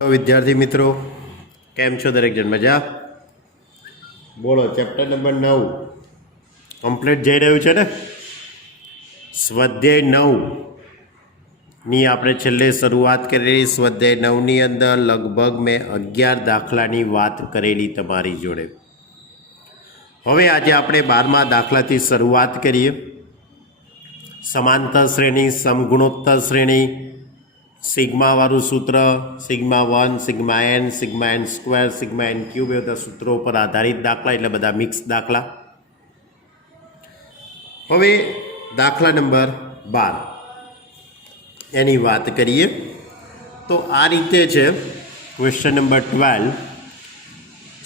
विद्यार्थी मित्रों केम छो दरेक जन मजा बोलो चैप्टर नंबर 9 कम्प्लीट जई रह्युं छे ने स्वाध्याय 9 नी आपणे छेल्ले शरूआत करेली। स्वाध्याय 9 नी अंदर लगभग मैं 11 दाखलानी वात करेली तमारी जोड़े। हवे आजे आपणे 12मा दाखलाथी शरूआत करीए। समांतर श्रेणी, समगुणोत्तर श्रेणी, सिग्मा वाळुं सूत्र, sigma 1, sigma n square, sigma n cube, ए बधा सूत्रों पर आधारित दाखला एटले बधा मिक्स दाखला। हवे दाखला नंबर 12 एनी वात करीए तो आ रीते छे। क्वेश्चन नंबर 12,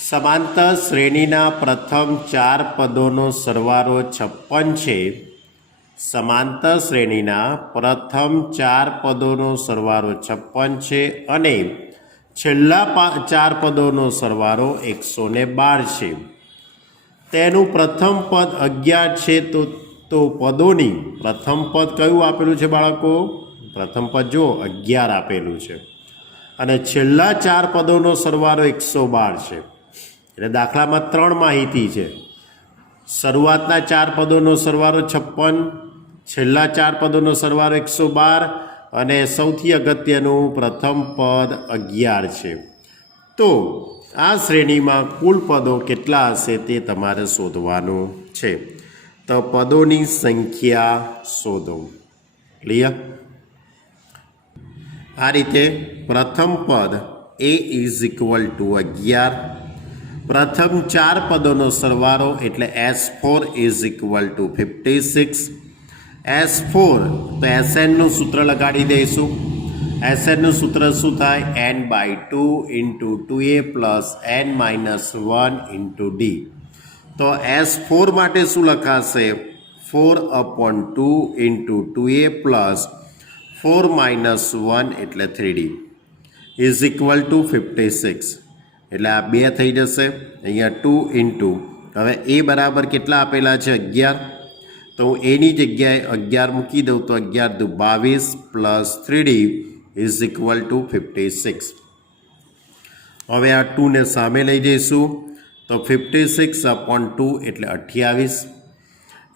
समांतर श्रेणीना प्रथम 4 पदोनो सरवाळो 56 छे। समांतर श्रेणीना प्रथम 4 पदोनो सरवाळो 56 छे अने छेल्ला 4 पदोनो सरवाळो 112 छे। तेनुं प्रथम पद 11 छे तो पदोनी प्रथम पद कयुं आपेलुं छे बाळको? प्रथम पद जो 11 आपेलुं छे अने छेल्ला 4 पदोनो सरवाळो 112 छे। एटले दाखलामां 3 माहिती छे। शरूआतना 4 पदोनो सरवाळो 56, छेल्ला 4 पदोनो सरवाळो 112 अने सौथी अगत्यनुं प्रथम पद 11 छे। तो आ श्रेणीमां कुल पदों केटला हशे ते तमारे शोधवानुं छे। तो पदोनी संख्या शोधो। क्लियर? आ रीते प्रथम पद ए इज इक्वल टू 11। प्रथम 4 पदों सरवाळो एटले S4 is equal to 56। S4 तो SN નું सूत्र लगाड़ी दईशुं। SN નું सूत्र शुं थाय? n/2 × 2a + n-1 × d। तो S4 माटे शुं लखाशे? 4/2 × 2a + 4-1 एटले 3d इज इक्वल टू 56। એટલે આ 2 થઈ જશે। અહીંયા 2 ઇન્ટુ હવે એ બરાબર કેટલા આપેલા છે? 11। તો હું એની જગ્યાએ 11 મૂકી દઉં તો 11 દુ 22 plus 3d is equal two 56। હવે આ 2 ને સામે લઈ જઈશું તો 56/2 એટલે 28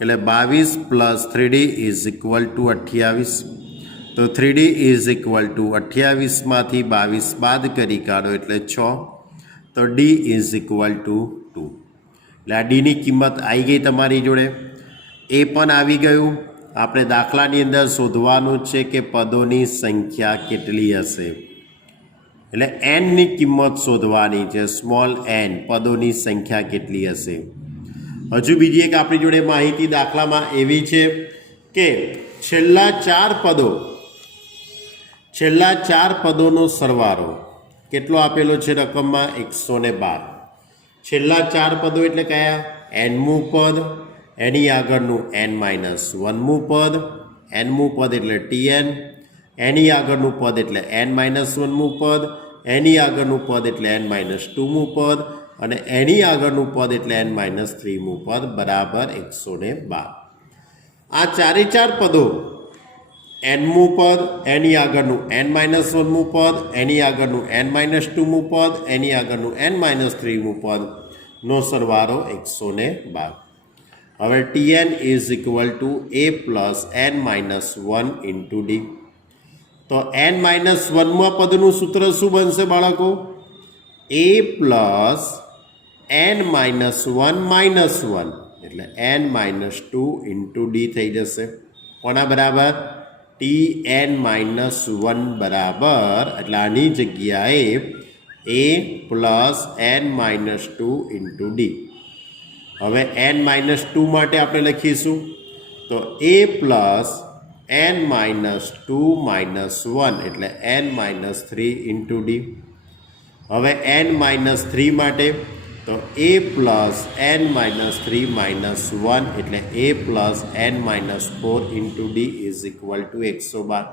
એટલે 22 plus 3d is equal two 28। તો 3d ઇઝ ઇક્વલ ટુ 28 માંથી 22 બાદ કરી કાઢો એટલે 6। तो d इज इक्वल टू 2 એટલે આ ડીની કિંમત આવી ગઈ તમારી જોડે। એ પણ આવી ગયું। આપણે દાખલાની અંદર શોધવાનું છે કે પદોની સંખ્યા કેટલી હશે। એટલે એનની કિંમત શોધવાની છે, સ્મોલ એન, પદોની સંખ્યા કેટલી હશે। હજુ બીજી એક આપણી જોડે માહિતી દાખલામાં એવી છે કે છેલ્લા 4 પદોનો સરવાળો કેટલો આપેલો છે રકમમાં? 112। છેલ્લા 4 પદો એટલે કયા? nમું પદ, એની આગળનું n-1મું પદ, nમું પદ એટલે tn, એની આગળનું પદ એટલે n-1મું પદ, એની આગળનું પદ એટલે n-2મું પદ અને એની આગળનું પદ એટલે n-3મું પદ બરાબર 112। આ ચારે 4 પદો nમું પદ, એની આગળનું n-1મું પદ, એની આગળનું n-2મું પદ, એની આગળનું n-3મું પદનો સરવાળો 112। હવે tn is equal two a plus n-1 into d। તો n-1માં પદનું સૂત્ર શું બનશે બાળકો? a પ્લસ n-1 -1 એટલે n-2 ઇન્ટુ d થઈ જશે। કોના બરાબર? tn-1 બરાબર એટલે આની જગ્યાએ a plus n-2 into D. હવે n-2 માટે આપણે લખીશું તો a પ્લસ n-2 -1 એટલે n-3 ઇન્ટુ ડી। હવે n-3 માટે તો a પ્લસ n-3 -1 એટલે a plus n-4 into D is equal two 112।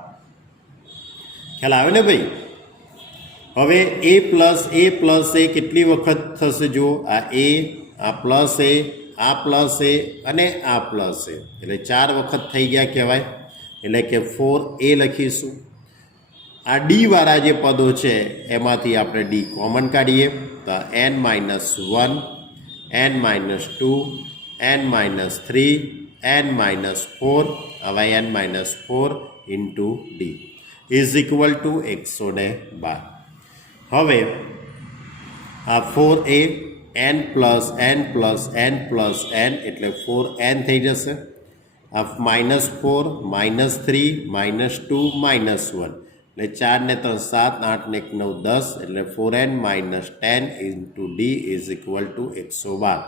ખ્યાલ આવે ને ભાઈ? હવે a પ્લસ એ કેટલી વખત થશે? જો આ a, આ પ્લસ એ, આ પ્લસ એ અને આ પ્લસ એ એટલે 4 વખત થઈ ગયા કહેવાય। એટલે કે 4a લખીશું। આ ડી વાળા જે પદો છે એમાંથી આપણે ડી કોમન કાઢીએ તો n-1 n-2 n-3 n-4 હવે n-4 into D is equal two 112. હવે આ 4a n plus n plus n plus n એટલે 4n થઈ જશે. આ -4 -3 -2 -1 એટલે 4 ને 3 7 8 ને 1 9 10 એટલે 4n - 10 into D is equal two 112.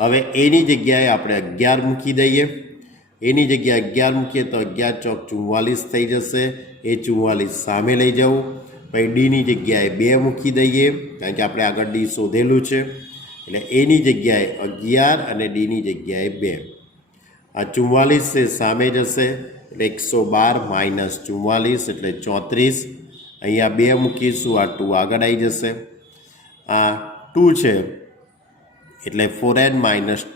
હવે એની જગ્યાએ આપણે 11 મૂકી દઈએ. એની જગ્યાએ 11 મૂકીએ તો 11 ચોક 44 થઈ જશે. એ 44 સામે લઈ જવું. પછી ડીની જગ્યાએ 2 મૂકી દઈએ કારણ કે આપણે આગળ ડી શોધેલું છે એટલે એની જગ્યાએ 11 અને ડીની જગ્યાએ 2. આ 44 છે સામે જશે એટલે 112 - 44 એટલે 34. અહીંયા 2 મૂકીશું આ 2 આગળ આવી જશે. આ 2 છે એટલે 4n -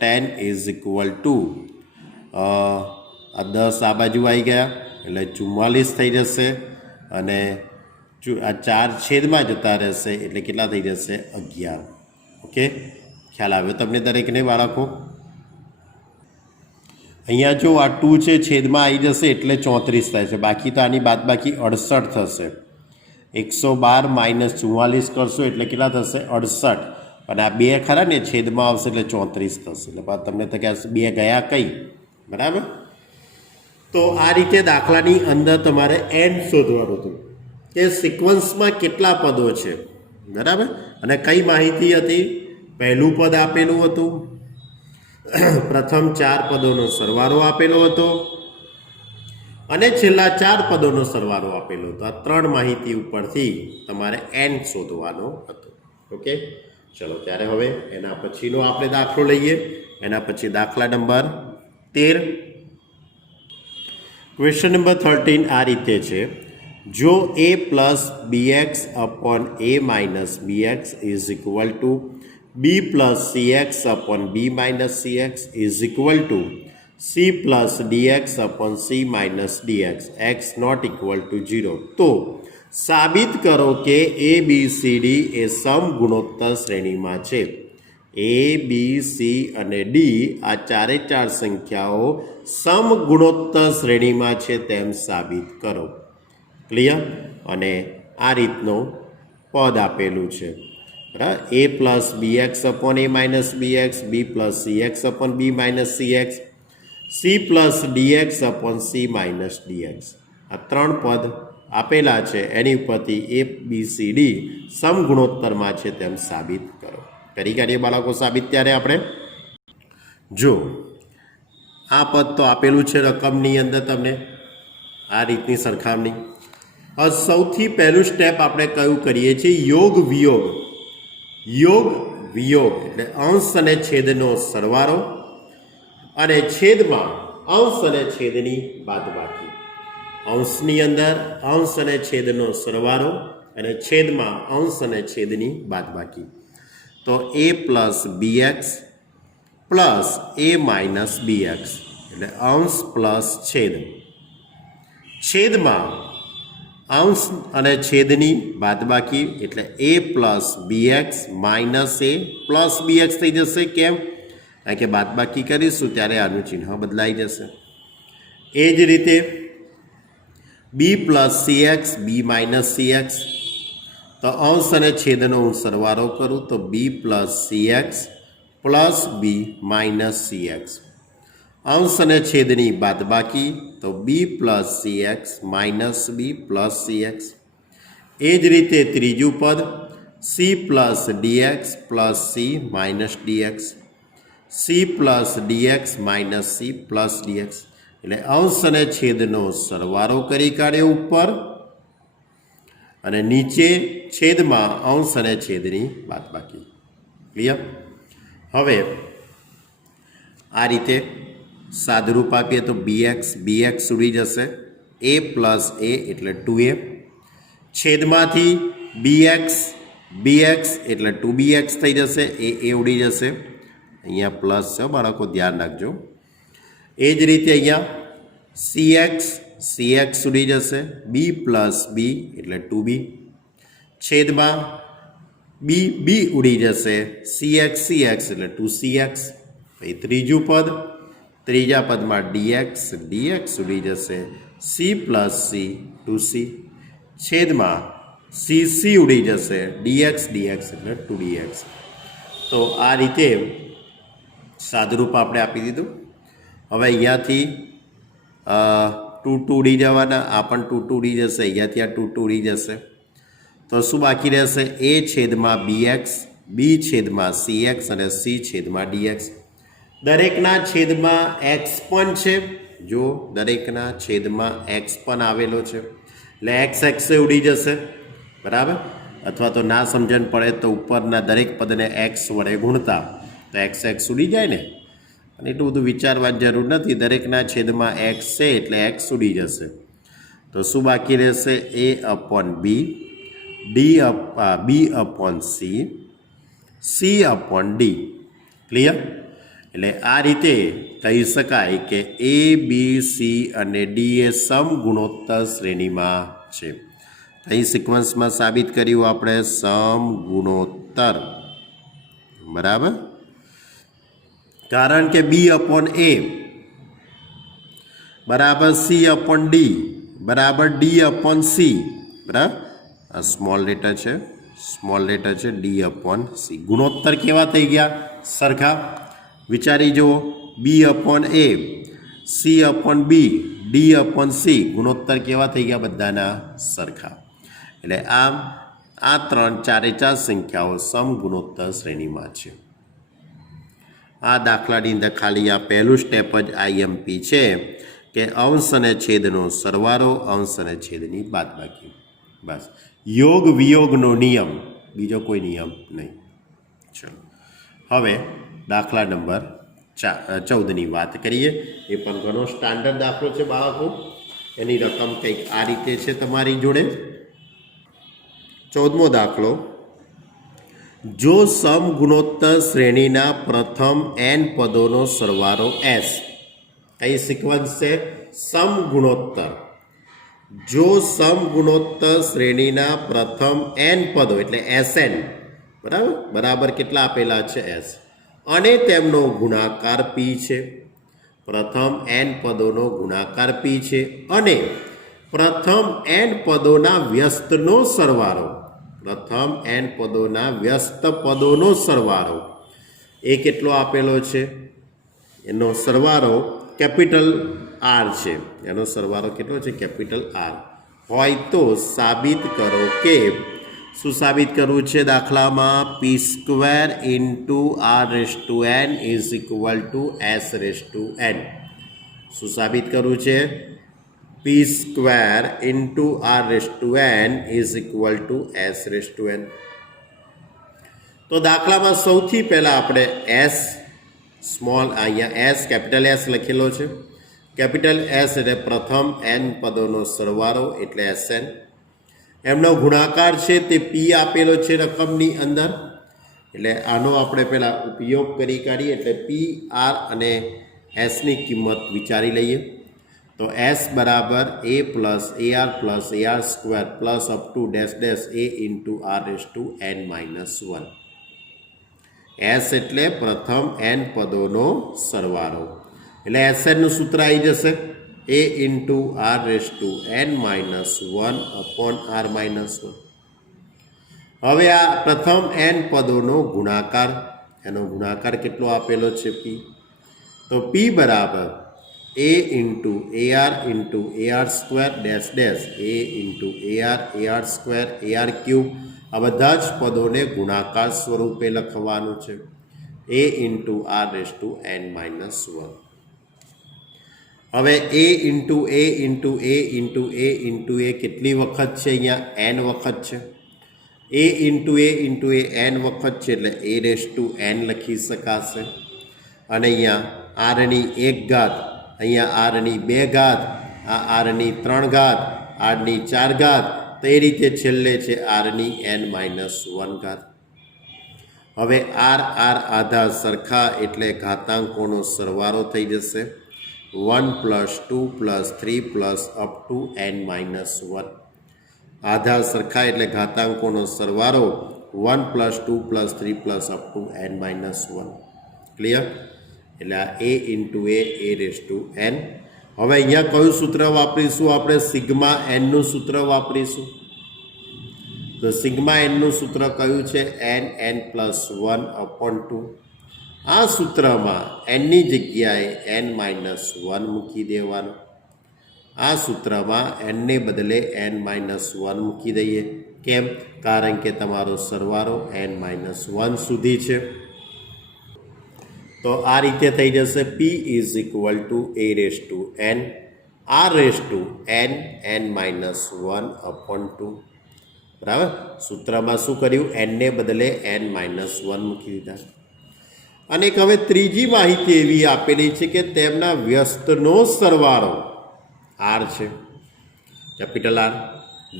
10 ઇઝ ઇક્વલ ટુ આ 10 આ બાજુ આવી ગયા એટલે 44 થઈ જશે અને આ 4 છેદમાં જતા રહેશે એટલે કેટલા થઈ જશે 11. ઓકે, ખ્યાલ આવ્યો તમને દરેકને બાળકો? અહીંયા જો આ 2 છે છેદમાં આવી જશે એટલે 34 થાય છે. બાકી તો આની બાદબાકી 68 થશે. 112 - 44 કરશો એટલે કેટલા થશે 68 અને આ 2 ખરા ને છેદમાં આવશે એટલે 34 થશે. એટલે તમને તો કહેશે 2 ગયા કઈ, બરાબર? તો આ રીતે દાખલાની અંદર તમારે n શોધવાનું હતું કે સિક્વન્સમાં કેટલા પદો છે, બરાબર? અને કઈ માહિતી હતી? પહેલું પદ આપેલું હતું, પ્રથમ 4 પદોનો સરવાળો આપેલો હતો અને છેલ્લા 4 પદોનો સરવાળો આપેલો હતો. આ 3 માહિતી ઉપરથી તમારે n શોધવાનો હતો. ઓકે, ચલો ત્યારે હવે એના પછીનો આપણે દાખલો લઈએ. એના પછી દાખલા નંબર 13. ક્વેશ્ચન નંબર 13 આ રીતે છે: જો a plus bx upon a minus bx is equal to b plus cx upon b minus cx is equal to c plus dx upon c minus dx x not equal to 0, તો સાબિત કરો કે a b c d એ સમગુણોત્તર શ્રેણીમાં છે. a b c અને d આ 4 સંખ્યાઓ સમગુણોત્તર શ્રેણીમાં છે તેમ સાબિત કરો. ક્લિયર? અને આ રીતનો પદ આપેલું છે, બરાબર? a plus bx upon a minus bx, b plus cx upon b minus cx, c plus dx upon c minus dx. આ 3 પદ આપેલા છે. એની ઉપરથી a b c d સમગુણોત્તરમાં છે તેમ સાબિત કરો. કરી કાઢીએ બાળકો સાબિત. ત્યારે આપણે જો આ પદ તો આપેલું છે રકમની અંદર તમને આ રીતની સરખામણી. સૌથી પહેલું સ્ટેપ આપણે કયું કરીએ છીએ? યોગ વિયોગ. યોગ વિયોગ એટલે અંશ અને છેદનો સરવાળો અને છેદમાં અંશ અને છેદની બાદબાકી. અંશની અંદર અંશ અને છેદનો સરવાળો અને છેદમાં અંશ અને છેદની બાદબાકી. તો a plus bx plus a minus bx એટલે અંશ પ્લસ છેદ, છેદમાં અંશ અને છેદની બાદબાકી એટલે a plus bx minus a plus bx થઈ જશે. કેમ? કારણ કે બાદબાકી કરીશું ત્યારે આનું ચિહ્ન બદલાઈ જશે. એ જ રીતે b plus cx b minus cx, તો અંશ અને છેદનો હું સરવાળો કરું તો b plus cx plus b minus cx. અંશ અને છેદની બાદબાકી તો b plus cx minus b plus cx. એ જ રીતે ત્રીજું પદ c plus dx plus c minus dx, c plus dx minus c plus dx. એટલે અંશ અને છેદનો સરવાળો કરી કાઢ્યો ઉપર અને નીચે છેદમાં અંશ અને છેદની બાદબાકી. ક્લિયર? હવે આ રીતે સાદુરૂપ આપીએ તો bx ઉડી જશે. a પ્લસ a એટલે 2a, છેદમાંથી bx એટલે 2bx થઈ જશે. એ ઉડી જશે. અહીંયા પ્લસ છે બાળકો, ધ્યાન રાખજો. એ જ રીતે અહીંયા CX ઉડી જશે, B પ્લસ B એટલે 2B, છેદમાં B ઉડી જશે, CX એટલે 2CX. પછી ત્રીજું પદ, ત્રીજા પદમાં DX ઉડી જશે, C પ્લસ C 2C, છેદમાં CC ઉડી જશે, DX એટલે 2DX. તો આ રીતે સાદુરૂપ આપણે આપી દીધું. હવે અહીંયાથી 2 ઉડી જવાના, આ પણ 2 ઉડી જશે, અહીંયાથી આ 2 ઉડી જશે. તો શું બાકી રહેશે? A છેદમાં BX, B છેદમાં CX અને C છેદમાં DX. દરેકના છેદમાં X પણ છે, જો દરેકના છેદમાં X પણ આવેલો છે એટલે X ઉડી જશે, બરાબર. અથવા તો ના સમજણ પડે તો ઉપરના દરેક પદને X વડે ગુણતા તો X ઉડી જાય ને. અને એટલું બધું વિચારવાની જરૂર નથી, દરેકના છેદમાં X છે એટલે X ઉડી જશે. તો શું બાકી રહેશે? A upon B, B upon C, C upon D. Clear? એટલે આ રીતે કહી શકાય કે A, B, C અને D એ સમગુણોત્તર શ્રેણીમાં છે. અહીં સિક્વન્સમાં સાબિત કર્યું આપણે સમગુણોત્તર, બરાબર. કારણ કે B અપોન A બરાબર C અપોન D બરાબર D અપોન C, બરાબર. આ સ્મોલ લેટર છે D અપોન C. ગુણોત્તર કેવા થઈ ગયા? સરખા. વિચારી જુઓ, B upon A, C upon B, D upon C, ગુણોત્તર કેવા થઈ ગયા? બધાના સરખા. એટલે આમ આ 4 સંખ્યાઓ સમગુણોત્તર શ્રેણીમાં છે. આ દાખલાની અંદર ખાલી આ પહેલું સ્ટેપ જ IMP છે કે અંશ અને છેદનો સરવાળો, અંશ અને છેદની બાદબાકી. બસ યોગ વિયોગનો નિયમ, બીજો કોઈ નિયમ નહીં. ચલો હવે દાખલા નંબર 14ની વાત કરીએ. એ પણ ઘણો સ્ટાન્ડર્ડ દાખલો છે બાળકો. એની રકમ કંઈક આ રીતે છે તમારી જોડે. 14મો દાખલો, જો સમગુણોત્તર શ્રેણીના પ્રથમ n પદોનો સરવાળો S. કઈ સિક્વન્સ છે? સમગુણોત્તર. જો સમગુણોત્તર શ્રેણીના પ્રથમ n પદો એટલે SN, બરાબર કેટલા આપેલા છે? S. અને તેમનો ગુણાકાર P છે. પ્રથમ n પદોનો ગુણાકાર P છે અને પ્રથમ n પદોના વ્યસ્તનો સરવાળો, પ્રથમ n પદોના વ્યસ્ત પદોનો સરવાળો એ કેટલો આપેલો છે? એનો સરવાળો કેપિટલ R છે. એનો સરવાળો કેટલો છે? કેપિટલ R હોય તો સાબિત કરો કે, શું સાબિત કરવું છે દાખલામાં? P² into R⁴n is equal two S⁴n. શું સાબિત કરવું છે? P² into R⁴n is equal two S⁴n. તો દાખલામાં સૌથી પહેલાં આપણે S સ્મોલ, અહીંયા S કેપિટલ S લખેલો છે. કેપિટલ S એટલે પ્રથમ n પદોનો સરવાળો એટલે SN. એમનો ગુણાકાર છે તે P આપેલો છે રકમની અંદર. એટલે આનો આપણે પહેલાં ઉપયોગ કરી કાઢીએ. એટલે PR અને Sની કિંમત વિચારી લઈએ. તો S બરાબર A plus AR plus AR² plus up to A into R⁴n-1. S એટલે પ્રથમ n પદોનો સરવાળો. એટલે SNનું સૂત્ર આવી જશે A into R⁴n-1 upon R-1. હવે આ પ્રથમ n પદોનો ગુણાકાર, એનો ગુણાકાર કેટલો આપેલો છે? P. તો P બરાબર A into AR into AR² A into AR² AR³ આ બધા જ પદોને ગુણાકાર સ્વરૂપે લખવાનું છે. A into R⁴n-1. હવે A into A into A into A into A કેટલી વખત છે? અહીંયા n વખત છે. A into A into A n વખત છે એટલે A⁴n લખી શકાશે. અને અહીંયા Rની 1 ઘાત, અહીંયા Rની 2 ઘાત, આ Rની 3 ઘાત, Rની 4 ઘાત, તો એ રીતે છેલ્લે છે Rની n-1 ઘાત. હવે R આધા સરખા એટલે ઘાતાંકોનો સરવાળો થઈ જશે. 1 + 2 + 3 + અપ ટુ n-1. આધા સરખા એટલે ઘાતાંકોનો સરવાળો 1 + 2 + 3 + અપ ટુ n-1. ક્લિયર? એટલે આ a into a raise to n. હવે અહીંયા કયું સૂત્ર વાપરીશું? આપણે સિગ્મા એનનું સૂત્ર વાપરીશું. તો સિગ્મા એનનું સૂત્ર કયું છે? n+1/2. આ સૂત્રમાં એનની જગ્યાએ n-1 મૂકી દેવાનું. આ સૂત્રમાં એનને બદલે n-1 મૂકી દઈએ. કેમ? કારણ કે તમારો સરવાળો n-1 સુધી છે. તો આ રીતે થઈ જશે p = a/n r/n-1/2. બરાબર? સૂત્રમાં શું કર્યું? એનને બદલે n-1 મૂકી દીધા. અને હવે ત્રીજી માહિતી એવી આપેલી છે કે તેમના વ્યસ્તનો સરવાળો r છે, કેપિટલ R.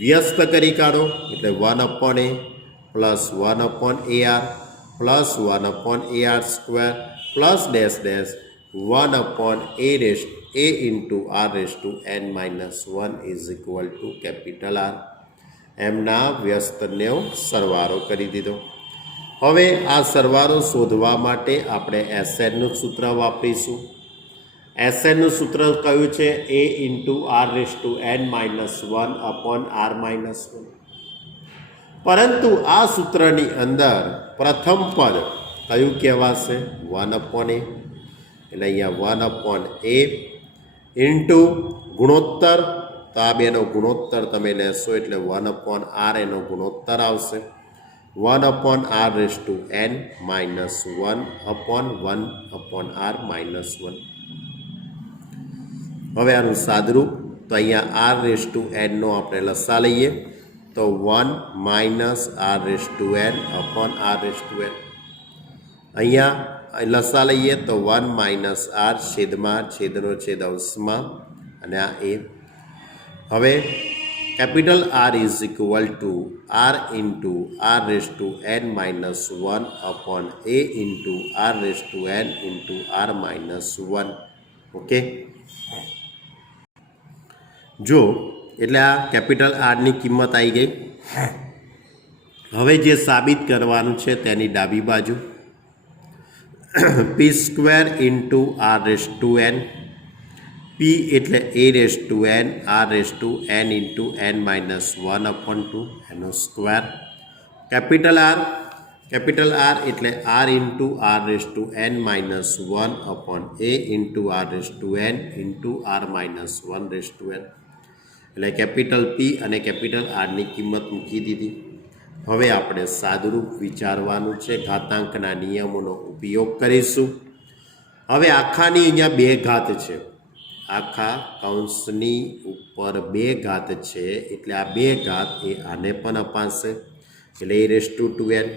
વ્યસ્ત કરી કાઢો એટલે 1/a + 1/ar + 1/ar² plus dash dash 1/a into r/n-1 = capital R. એમના વ્યસ્તનો સરવાળો કરી દીધો. હવે આ સરવાળો શોધવા માટે આપણે SNનું સૂત્ર વાપરીશું. SNનું સૂત્ર કયું છે? a into r/n-1/r-1. પરંતુ આ સૂત્રની અંદર પ્રથમ પદ કયું કહેવાશે? 1/a. એટલે અહીંયા 1/a ઇન્ટુ ગુણોત્તર. તો આ બેનો ગુણોત્તર તમે લેશો એટલે 1/r એનો ગુણોત્તર આવશે. 1/r-n-1/1/r-1. હવે આનું સાદરૂપ તો અહીંયા r/n નો આપણે લસા લઈએ તો 1 - r/n/r/n. અહીંયા લસા લઈએ તો 1 - r છેદમાં છેદનો છેદ અંશમાં અને આ a. હવે capital R = r into r/n-1/a into r/n into r-1. Okay, જો એટલે આ કેપિટલ આરની કિંમત આવી ગઈ. હવે જે સાબિત કરવાનું છે તેની ડાબી બાજુ p² ઇન્ટુ r/n. p એટલે a/n r/n ઇન્ટુ n-1/2 એનો સ્ક્વેર. કેપિટલ R એટલે r into r/n-1/a into r/n into r-1/n. એટલે કેપિટલ P અને કેપિટલ Rની કિંમત મૂકી દીધી. હવે આપણે સાદુરૂપ વિચારવાનું છે, ઘાતાંકના નિયમોનો ઉપયોગ કરીશું. હવે આખાની અહીંયા 2 ઘાત છે, આખા કૌંસની ઉપર 2 ઘાત છે એટલે આ 2 ઘાત એ આને પણ અપાશે એટલે a/2n.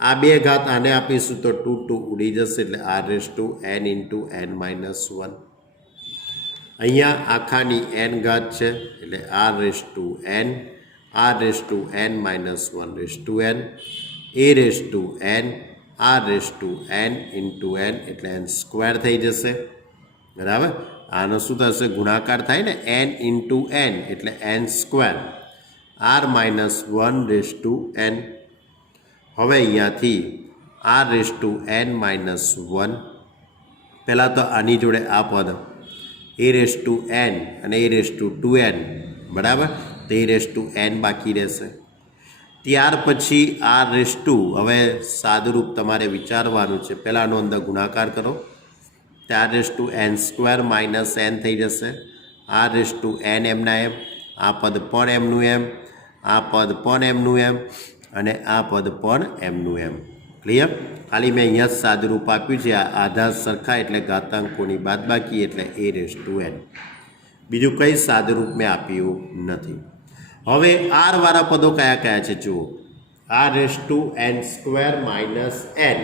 આ 2 ઘાત આને આપીશું તો 2 ઉડી જશે એટલે r/n ઇન્ટુ n-1. અહીંયા આખાની n ઘાત છે એટલે r/n r/n-1/n a/n r/n into n એટલે n² થઈ જશે. બરાબર? આનો શું થશે? ગુણાકાર થાય ને, n ઇન્ટુ n એટલે n², r-1/n. હવે અહીંયાથી r/n-1 પહેલાં તો આની જોડે આ પદ a/n અને a/2n. બરાબર? તો a/n બાકી રહેશે. ત્યાર પછી હવે સાદુરૂપ તમારે વિચારવાનું છે. પહેલાંનો અંદર ગુણાકાર કરો તો r/n² - n થઈ જશે. r/n એમના એમ, આ પદ પણ એમનું એમ, આ પદ પણ એમનું એમ અને આ પદ પણ એમનું એમ. ક્લિયર? ખાલી મેં અહીંયા જ સાદુરૂપ આપ્યું છે. આ આધા સરખા એટલે ઘાતાંકોની બાદબાકી એટલે a/n. બીજું કંઈ સાદુરૂપ મેં આપ્યું નથી. હવે r વાળા પદો કયા કયા છે જુઓ. r/n² - n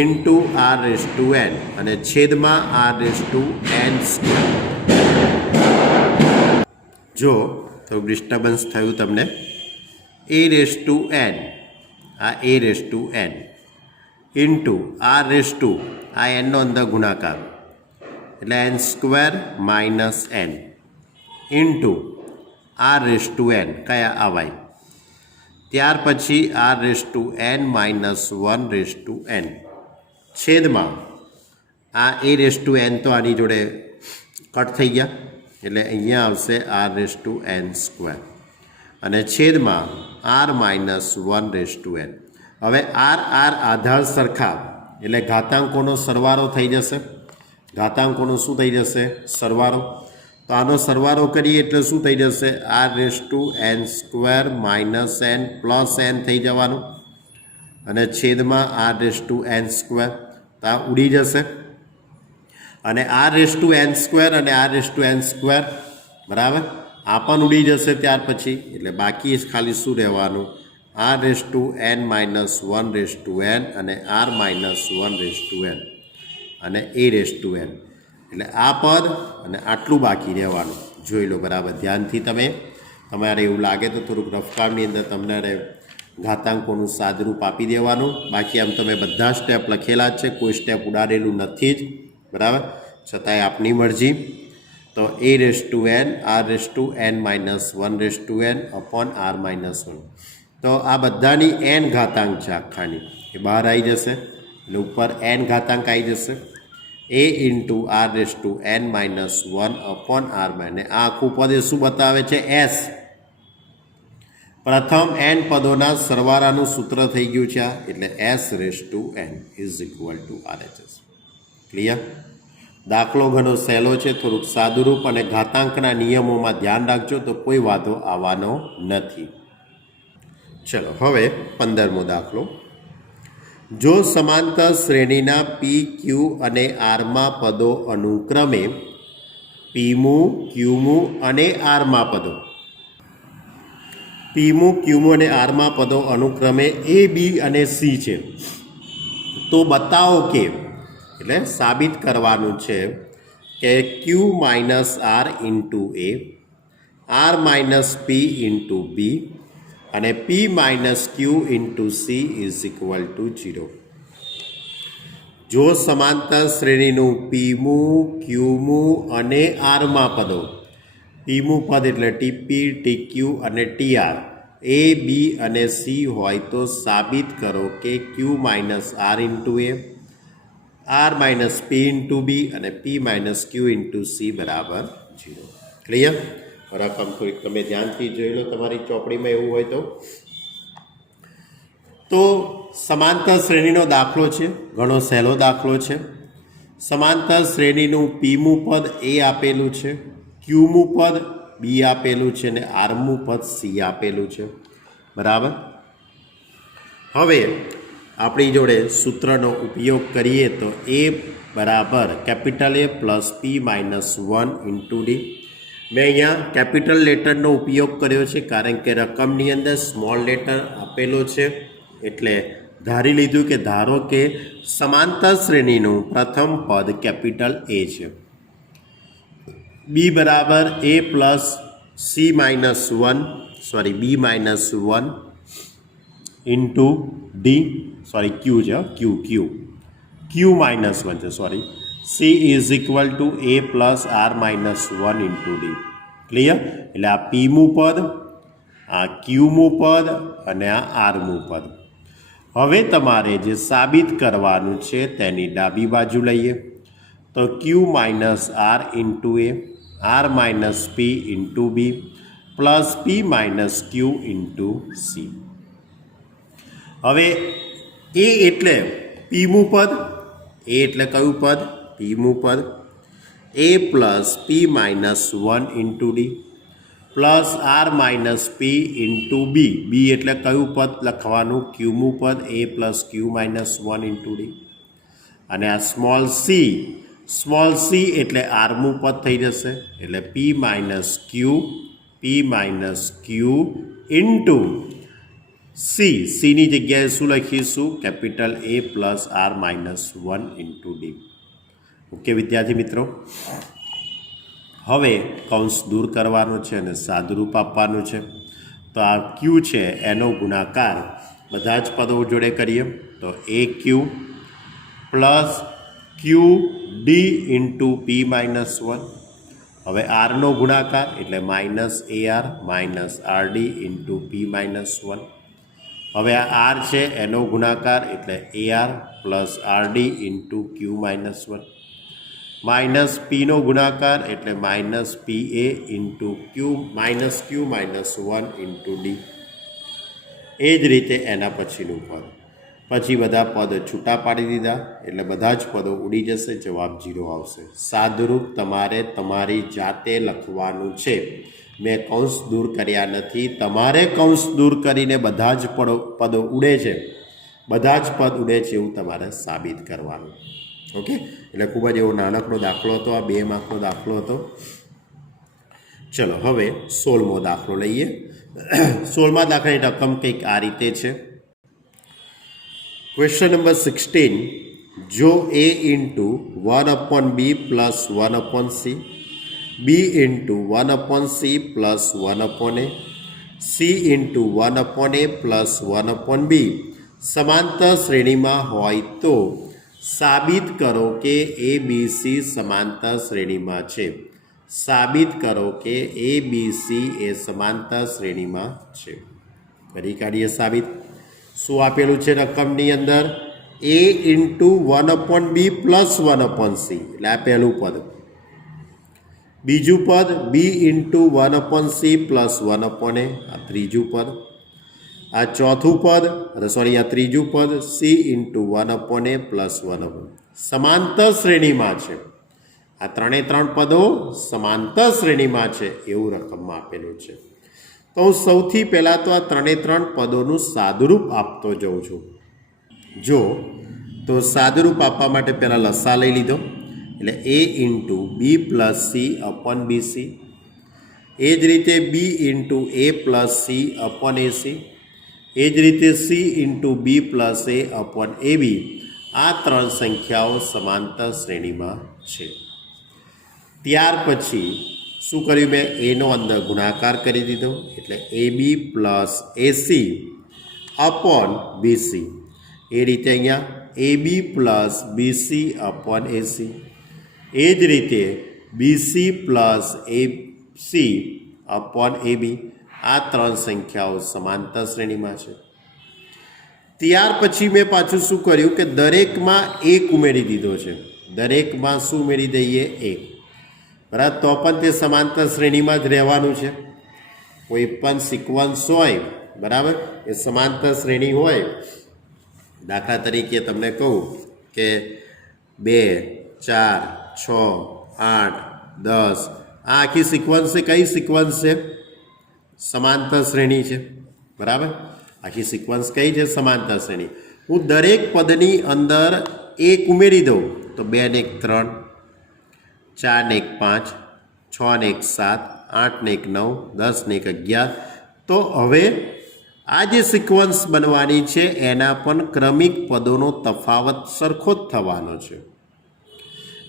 ઇન્ટુ r/n અને છેદમાં r/n². જો તો ડિસ્ટર્બન્સ થયું તમને. a/n આ a/n ઇન્ટુ r/ આ એનનો અંદર ગુણાકાર એટલે n square minus n into r raise to n કયા આ વાય, ત્યાર પછી r raise to n minus 1 raise to n છેદમાં આ એ રેસ ટુ એન તો આની જોડે કટ થઈ ગયા એટલે અહીંયા આવશે r raise to n square અને છેદમાં r minus 1 raise to n. હવે આર આર આધાર સરખા એટલે ઘાતાંકોનો સરવાળો થઈ જશે. ઘાતાંકોનો શું થઈ જશે? સરવાળો. તો આનો સરવાળો કરીએ એટલે શું થઈ જશે? R raise to n square minus n plus n થઈ જવાનું અને છેદમાં r raise to n square. તો આ ઉડી જશે અને r raise to n square અને r raise to n square બરાબર આ પણ ઉડી જશે. ત્યાર પછી એટલે બાકી ખાલી શું રહેવાનું? R raise to n minus 1 raise to n અને r minus 1 raise to n અને એ રેસ ટુ એન. એટલે આ પદ અને આટલું બાકી રહેવાનું. જોઈ લો બરાબર ધ્યાનથી તમે. તમારે એવું લાગે તો થોડુંક રફકામની અંદર તમારે ઘાતાંકોનું સાદરૂપ આપી દેવાનું. બાકી આમ તમે બધા સ્ટેપ લખેલા જ છે, કોઈ સ્ટેપ ઉડાડેલું નથી જ બરાબર. છતાંય આપની મરજી. તો a raise to n r raise to n minus 1 raise to n upon r minus 1. તો આ બધાની એન ઘાતાંક છે આખાની એ બહાર આવી જશે એટલે ઉપર એન ઘાતાંક આવી જશે. A into r raise to n minus 1 upon r minus આ આખું પદ એ શું બતાવે છે? એસ. પ્રથમ એન પદોના સરવાળાનું સૂત્ર થઈ ગયું છે આ એટલે s raise to n is equal to RHS. Clear? દાખલો ઘણો સહેલો છે, થોડુંક સાદુરૂપ અને ઘાતાંકના નિયમોમાં ધ્યાન રાખજો તો કોઈ વાંધો આવવાનો નથી. ચલો હવે 15મો દાખલો. જો સમાંતર શ્રેણીના પી ક્યુ અને આરમાં પદો અનુક્રમે પીમું ક્યુમું અને આરમાં પદો પીમું ક્યુમું અને આરમાં પદો અનુક્રમે એ બી અને સી છે તો બતાવો કે એટલે સાબિત કરવાનું છે કે q minus r into a r minus p into b અને p minus q into c is equal to 0. જો સમાંતર શ્રેણીનું પીમું ક્યુમું અને આરમાં પદો પીમું પદ એટલે ટીપી ટીક્યુ અને ટીઆર એ બી અને સી હોય તો સાબિત કરો કે q minus r into a r minus p into b અને p minus q into c બરાબર 0. ક્લિયર? રકમ થોડીક તમે ધ્યાનથી જોઈ લો તમારી ચોપડીમાં એવું હોય તો સમાંતર શ્રેણીનો દાખલો છે, ઘણો સહેલો દાખલો છે. સમાંતર શ્રેણીનું પીમું પદ એ આપેલું છે, ક્યુમું પદ બી આપેલું છે અને આરમું પદ સી આપેલું છે બરાબર. હવે આપણી જોડે સૂત્રનો ઉપયોગ કરીએ તો એ બરાબર capital a plus p minus 1 into D. મેં અહીંયા કેપિટલ લેટરનો ઉપયોગ કર્યો છે કારણ કે રકમની અંદર સ્મોલ લેટર આપેલો છે એટલે ધારી લીધું કે ધારો કે સમાંતર શ્રેણીનું પ્રથમ પદ કેપિટલ એ છે. બી બરાબર a plus c minus 1 b minus 1 into d q છે ક્યુ માઇનસ 1 છે c is equal to a plus r minus 1 into d. Clear? એટલે આ પીમું પદ આ ક્યુમું પદ અને આ આરમું પદ. હવે તમારે જે સાબિત કરવાનું છે તેની ડાબી બાજુ લઈએ તો q minus r into a r minus p into b plus p minus q into c. હવે એ એટલે પીમું પદ એ એટલે કયું પદ? પીમું પદ a plus p minus 1 into d plus r minus p into b. B એટલે કયું પદ લખવાનું? ક્યુમું પદ a plus q minus 1 into d અને આ સ્મોલ સી એટલે આરમું પદ થઈ જશે એટલે p minus q into c. સીની જગ્યાએ શું લખીશું? Capital a plus r minus 1 into d. Okay વિદ્યાર્થી મિત્રો, હવે કૌંસ દૂર કરવાનો છે અને સાદુરૂપ આપવાનું છે. તો આ ક્યુ છે એનો ગુણાકાર બધા જ પદો જોડે કરીએ તો a q plus q d into p minus one. હવે આરનો ગુણાકાર એટલે minus AR minus RD into p minus one. હવે આ આર છે એનો ગુણાકાર એટલે AR plus RD into q minus one minus પીનો ગુણાકાર એટલે minus PA into q minus one into d. એ જ રીતે એના પછીનું પદ. પછી બધા પદ છૂટા પાડી દીધા એટલે બધા જ પદો ઉડી જશે, જવાબ 0 આવશે. સાદુરૂપ તમારે તમારી જાતે લખવાનું છે, મેં કૌંસ દૂર કર્યા નથી. તમારે કૌંસ દૂર કરીને બધા જ પદો ઉડે છે, બધા જ પદ ઉડે છે એવું તમારે સાબિત કરવાનું. ઓકે, એટલે ખૂબ જ એવો નાનકડો દાખલો હતો, આ 2 માર્કનો દાખલો હતો. ચલો હવે 16મો દાખલો લઈએ. 16મા દાખલાની રકમ કંઈક આ રીતે છે. ક્વેશ્ચન નંબર 16, જો A into 1/B plus 1/C, B into 1/C plus 1/A, C into 1/A plus 1/B સમાંતર શ્રેણીમાં હોય તો સાબિત કરો કે ABC સમાંતર શ્રેણીમાં છે. સાબિત કરો કે ABC એ સમાંતર શ્રેણીમાં છે. કરી કાઢીએ સાબિત. શું આપેલું છે રકમની અંદર? A into 1/B plus 1/C, એટલે આ પહેલું પદ. બીજું પદ B into 1/C plus 1/A, આ ત્રીજું પદ. આ ચોથું પદ, સોરી આ ત્રીજું પદ C into 1/A plus 1/A સમાંતર શ્રેણીમાં છે. આ 3 પદો સમાંતર શ્રેણીમાં છે એવું રકમમાં આપેલું છે. તો હું સૌથી પહેલાં તો આ 3 પદોનું સાદુરૂપ આપતો જાઉં છું. જો તો સાદુરૂપ આપવા માટે પહેલાં લસા લઈ લીધો એટલે A into B plus C upon BC. એ જ રીતે B into A plus C upon AC. એ જ રીતે C into B plus A upon AB. આ 3 સંખ્યાઓ સમાંતર શ્રેણીમાં છે. ત્યાર પછી શું કર્યું? મેં એનો અંદર ગુણાકાર કરી દીધો એટલે AB plus AC upon BC. એ રીતે અહીંયા AB plus BC upon AC. એ જ રીતે BC plus AC upon AB. આ 3 સંખ્યાઓ સમાંતર શ્રેણીમાં છે. ત્યાર પછી મેં પાછું શું કર્યું કે દરેકમાં 1 ઉમેરી દીધો છે. દરેકમાં શું ઉમેરી દઈએ? 1. બરાબર, તો પણ તે સમાંતર શ્રેણીમાં જ રહેવાનું છે. કોઈ પણ સિક્વન્સ હોય, બરાબર, એ સમાંતર શ્રેણી હોય. દાખલા તરીકે તમને કહું કે 2, 4, 6, 8, 10, આ આખી સિક્વન્સ છે. કઈ સિક્વન્સ છે? સમાંતર શ્રેણી છે. બરાબર, આખી સિક્વન્સ કઈ છે? સમાંતર શ્રેણી. હું દરેક પદની અંદર 1 ઉમેરી દઉં તો 2 ને 1 3, 4 ને 1 5, 6 ને 1 7, 8 ને 1 9, 10 ને 1 11. તો હવે આ જે સિક્વન્સ બનવાની છે એના પણ ક્રમિક પદોનો તફાવત સરખો જ થવાનો છે.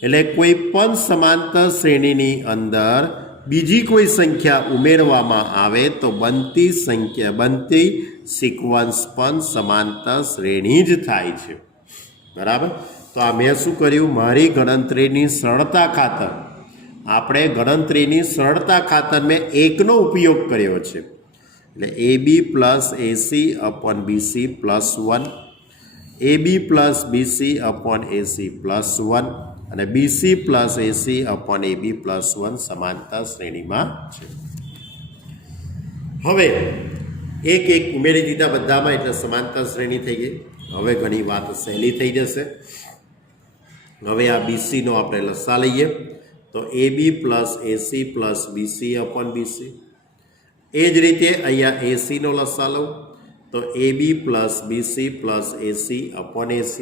એટલે કોઈ પણ સમાંતર શ્રેણીની અંદર બીજી કોઈ સંખ્યા ઉમેરવામાં આવે તો બનતી સિક્વન્સ પણ સમાંતર શ્રેણી જ થાય છે. બરાબર, તો આ મેં શું કર્યું? મારી ગણતરીની સરળતા ખાતર, આપણે ગણતરીની સરળતા ખાતર મેં 1નો ઉપયોગ કર્યો છે. એટલે AB plus AC upon BC plus 1, AB plus BC upon AC plus 1 અને BC plus AC upon AB plus 1 સમાંતર શ્રેણીમાં છે. હવે 1 ઉમેરી દીધા બધામાં એટલે સમાંતર શ્રેણી થઈ ગઈ. હવે ઘણી વાત સહેલી થઈ જશે. હવે આ BCનો આપણે લસા લઈએ તો AB plus AC plus BC upon BC. એ જ રીતે અહીંયા ACનો લસા લઉં તો AB plus BC plus AC upon AC.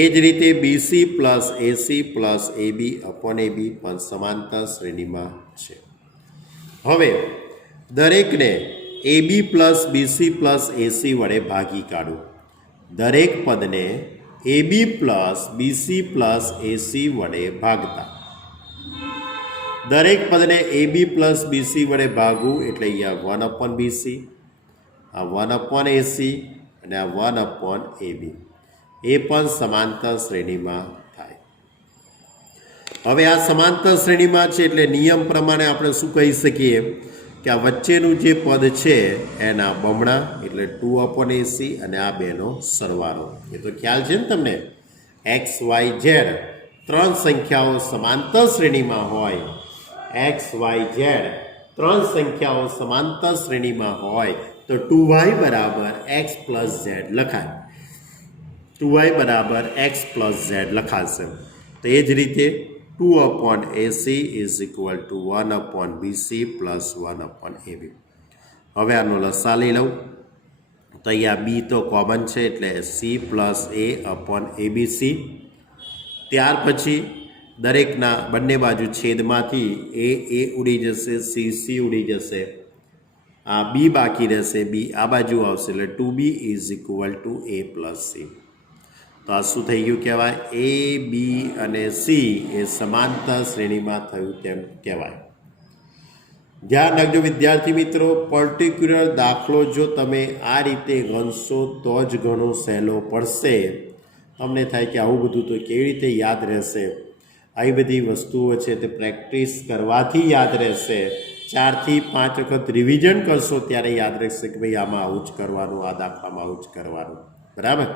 એ જ રીતે BC plus AC plus AB upon AB પણ સમાંતર શ્રેણીમાં છે. હવે દરેકને AB plus BC plus AC વડે ભાગી કાઢું. દરેક પદને AB plus BC plus AC વડે ભાગતા દરેક પદને AB પ્લસ BC વડે ભાગવું એટલે અહીંયા 1 અપોન BC, આ 1 અપોન AC અને આ 1 અપોન AB. એ પણ સમાંતર શ્રેણીમાં થાય. હવે આ સમાંતર શ્રેણીમાં છે એટલે નિયમ પ્રમાણે આપણે શું કહી શકીએ કે આ વચ્ચેનું જે પદ છે એના બમણા એટલે 2/AC અને આ બેનો સરવાળો. એ તો ખ્યાલ છે ને તમને, એક્સ વાય ઝેડ ત્રણ સંખ્યાઓ સમાંતર શ્રેણીમાં હોય, એક્સ વાય ઝેડ ત્રણ સંખ્યાઓ સમાંતર શ્રેણીમાં હોય તો 2y બરાબર એક્સ પ્લસ ઝેડ લખાય, 2y બરાબર એક્સ પ્લસ ઝેડ લખાશે. તો એ જ રીતે 2/AC is equal two 1/BC plus 1/AB. હવે આનો લસા લઈ લઉં તો અહીંયા બી તો કોમન છે એટલે C પ્લસ A/ABC. ત્યાર પછી દરેકના બંને બાજુ છેદમાંથી એ ઉડી જશે, C ઉડી જશે, આ બી બાકી રહેશે, બી આ બાજુ આવશે એટલે 2B is equal two A plus C. તો આ શું થઈ ગયું કહેવાય, એ બી અને સી એ સમાંતર શ્રેણીમાં થયું તેમ કહેવાય. ધ્યાન રાખજો વિદ્યાર્થી મિત્રો, પર્ટિક્યુલર દાખલો જો તમે આ રીતે ગણશો તો જ ઘણો સહેલો પડશે. તમને થાય કે આવું બધું તો કેવી રીતે યાદ રહેશે. આવી બધી વસ્તુઓ છે તે પ્રેક્ટિસ કરવાથી યાદ રહેશે. 4 થી 5 વખત રિવિઝન કરશો ત્યારે યાદ રહેશે કે ભાઈ આમાં આવું જ કરવાનું, આ દાખલામાં આવું જ કરવાનું. બરાબર?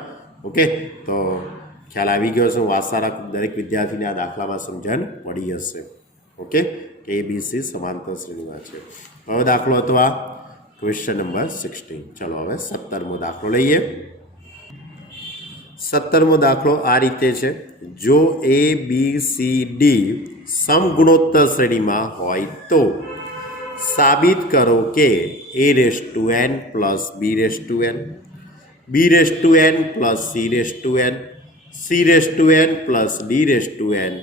ઓકે, તો ખ્યાલ આવી ગયો છે. હું આશા રાખું દરેક વિદ્યાર્થીને આ દાખલામાં સમજણ પડી હશે. ઓકે, કે ABC સમાંતર શ્રેણીમાં છે. હવે દાખલો હતો આ ક્વેશ્ચન નંબર 16. ચલો હવે 17મો દાખલો લઈએ. 17મો દાખલો આ રીતે છે, જો ABCD સમગુણોત્તર શ્રેણીમાં હોય તો સાબિત કરો કે A⁴n plus B⁴n, B⁴n plus C⁴n, C⁴n plus D⁴n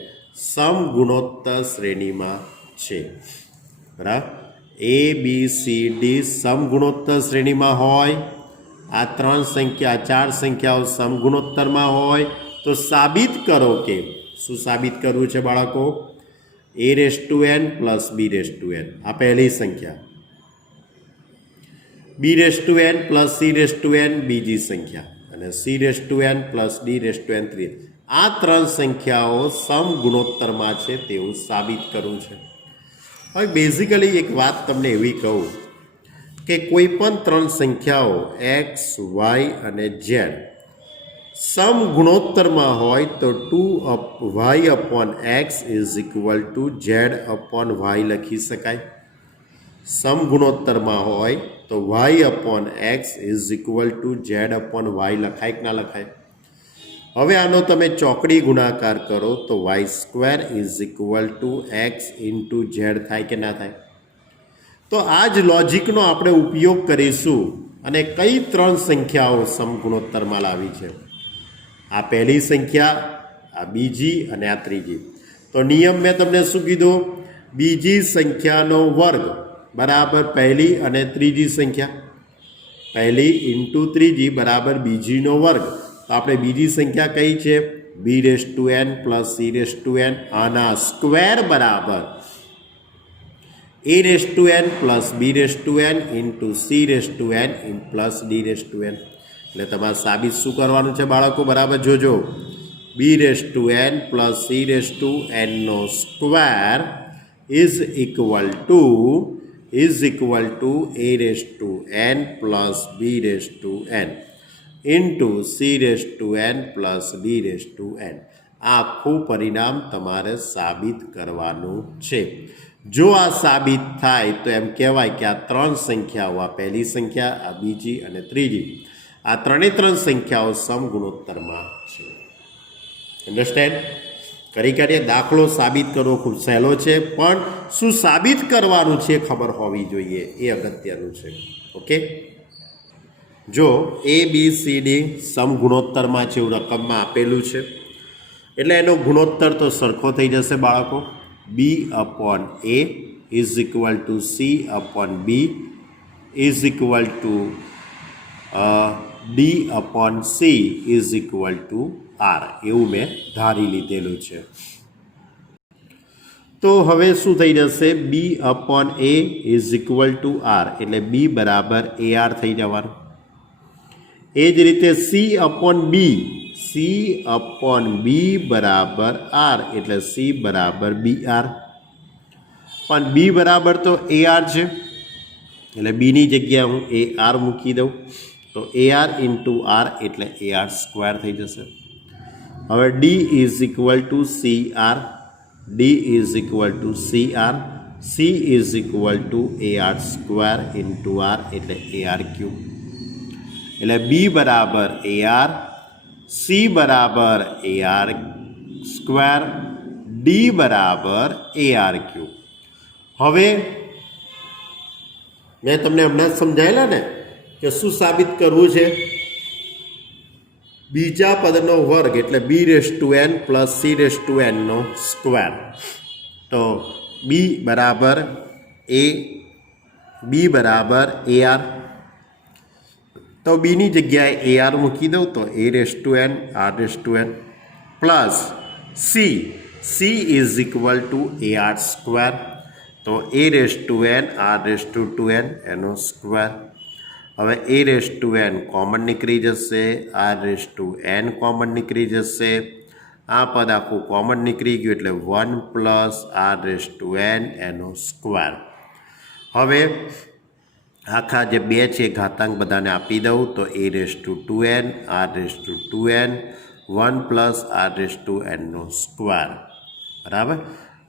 સમગુણોત્તર શ્રેણીમાં છે. બરાબર? ABCD સમગુણોત્તર શ્રેણીમાં હોય, આ ત્રણ સંખ્યા, ચાર સંખ્યાઓ સમગુણોત્તરમાં હોય તો સાબિત કરો કે, શું સાબિત કરવું છે બાળકો, A⁴n પ્લસ B⁴n આ પહેલી સંખ્યા, B⁴n પ્લસ C⁴n બીજી સંખ્યા અને C⁴n પ્લસ D⁴n ત્રીજી. આ ત્રણ સંખ્યાઓ સમગુણોત્તરમાં છે તેવું સાબિત કરવું છે. હવે બેઝિકલી એક વાત તમને એવી કહું કે કોઈ પણ ત્રણ સંખ્યાઓ એક્સ, વાય અને ઝેડ સમગુણોત્તરમાં હોય તો 2y/x is equal two z/y લખી શકાય. સમગુણોત્તરમાં હોય તો y/x is equal two z/y લખાય કે ના લખાય? હવે આનો તમે ચોકડી ગુણાકાર કરો તો y² is equal two x into Z થાય કે ના થાય? તો આ જ લોજિકનો આપણે ઉપયોગ કરીશું અને કઈ ત્રણ સંખ્યાઓ સમગુણોત્તરમાં લાવી છે. આ પહેલી સંખ્યા, આ બીજી અને આ ત્રીજી. તો નિયમ મેં તમને શું કીધું, બીજી સંખ્યાનો વર્ગ બરાબર પહેલી અને ત્રીજી સંખ્યા, પહેલી ઇન્ટુ ત્રીજી બરાબર બીજીનો વર્ગ. તો આપણે બીજી સંખ્યા કઈ છે, B⁴n પ્લસ C⁴n, આના સ્ક્વેર બરાબર A⁴n plus B⁴n into C⁴n plus D⁴n. એટલે તમારે સાબિત શું કરવાનું છે બાળકો, બરાબર જોજો, B⁴n પ્લસ C⁴n નો square is equal to A⁴n plus B⁴n into C⁴n plus D⁴n. આખું પરિણામ તમારે સાબિત કરવાનું છે. જો આ સાબિત થાય તો એમ કહેવાય કે આ ત્રણ સંખ્યાઓ, આ પહેલી સંખ્યા, આ બીજી અને ત્રીજી, આ ત્રણ સંખ્યાઓ સમગુણોત્તરમાં છે. અન્ડરસ્ટેન્ડ? કરી કાઢીએ. દાખલો સાબિત કરવો ખૂબ સહેલો છે, પણ શું સાબિત કરવાનું છે ખબર હોવી જોઈએ, એ અગત્યનું છે. ઓકે, જો ABCD સમગુણોત્તરમાં છે એવું રકમમાં આપેલું છે એટલે એનો ગુણોત્તર તો સરખો થઈ જશે બાળકો. B/A is equal two C/B is equal two D/C is equal two R, એવું મેં ધારી લીધેલું છે. તો હવે શું થઈ જશે, B/A is equal two R એટલે B બરાબર AR થઈ જવાનું. એ જ રીતે C/B સી અપોન બી બરાબર આર એટલે સી બરાબર બી આર, પણ બી બરાબર તો એ આર છે એટલે બીની જગ્યાએ હું એ આર મૂકી દઉં તો એ આર ઇન્ટુ આર એટલે એ આર સ્ક્વેર થઈ જશે. હવે d is equal to c r, d is equal to c r, c is equal to a r square into r એટલે એ આર ક્યુબ. એટલે બી બરાબર એ આર, સી બરાબર a r square, D બરાબર a r cube. હવે મેં તમને હમણાં જ સમજાયેલા ને કે શું સાબિત કરવું છે? બીજા પદનો વર્ગ એટલે b raise to n plus c raise to એનનો સ્ક્વેર. તો બી બરાબર એ આર, તો બીની જગ્યાએ એ આર મૂકી દઉં તો a raise to n r raise to n plus c is equal to a r square, તો a raise to n r raise to n એનો સ્ક્વેર. હવે a raise to n common નીકળી જશે, r raise to n common નીકળી જશે, આ પદ આખું કોમન નીકળી ગયું એટલે 1 plus r raise to n એનો સ્ક્વેર. હવે આખા જે બે છે ઘાતાંક બધાને આપી દઉં તો a raise to n r raise to n 1 plus r raise to એનનો સ્ક્વેર. બરાબર,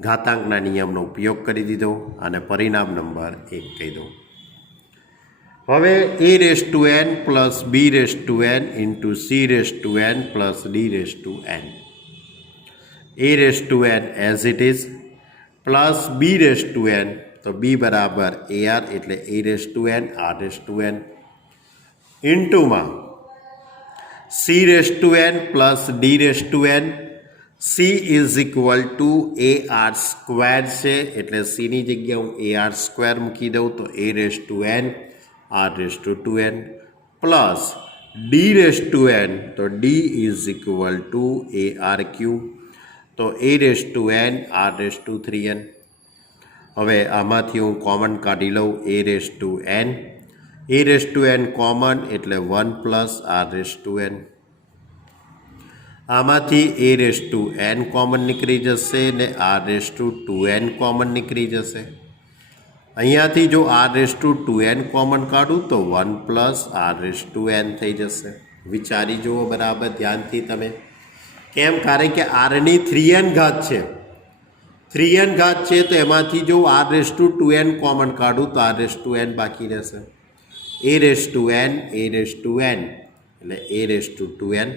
ઘાતાંકના નિયમનો ઉપયોગ કરી દીધો અને પરિણામ નંબર 1 કહી દઉં. હવે a raise to n plus b raise to n into c raise to n plus d raise to n, a raise to n as it is plus b raise to n, તો b બરાબર a R એટલે એ raise to n r raise to n ઇન્ટુમાં c raise to n plus d raise to n, c is equal to a r square છે એટલે સીની જગ્યાએ હું એ r square મૂકી દઉં તો a raise to n r raise to n plus d raise to n, તો d is equal to a r cube, તો a raise to n r raise to 3n. હવે આમાંથી હું કોમન કાઢી લઉં a raise to n, a raise to n common એટલે 1 plus r raise to n. આમાંથી a raise to n common નીકળી જશે ને r raise to n common નીકળી જશે. અહીંયાથી જો r raise to n common કાઢું તો 1 plus r raise to n થઈ જશે. વિચારી જુઓ બરાબર ધ્યાનથી તમે. કેમ? કારણ કે આરની 3n ઘાત છે, 3n ઘાત છે તો એમાંથી જો r raise to n common કાઢું તો આર રેસ ટુ એન બાકી રહેશે. એ રેસ ટુ એન એટલે એ raise to n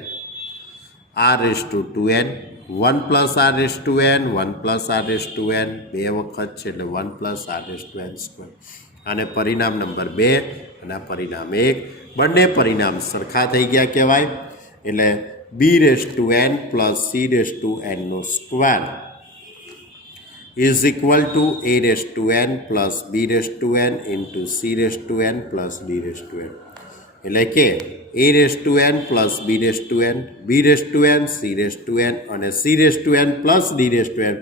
r raise to n 1 plus r raise to n 1 plus r raise to n બે વખત છે એટલે 1 plus r raise to n square. અને પરિણામ નંબર 2 અને પરિણામ 1 બંને પરિણામ સરખા થઈ ગયા કહેવાય. એટલે b raise to n plus c raise to એનનો square is equal to a raise to n plus b raise to n into c raise to n plus d raise to n. એટલે કે a raise to n plus b raise to n, b raise to n c raise to n અને c raise to n plus d raise to n,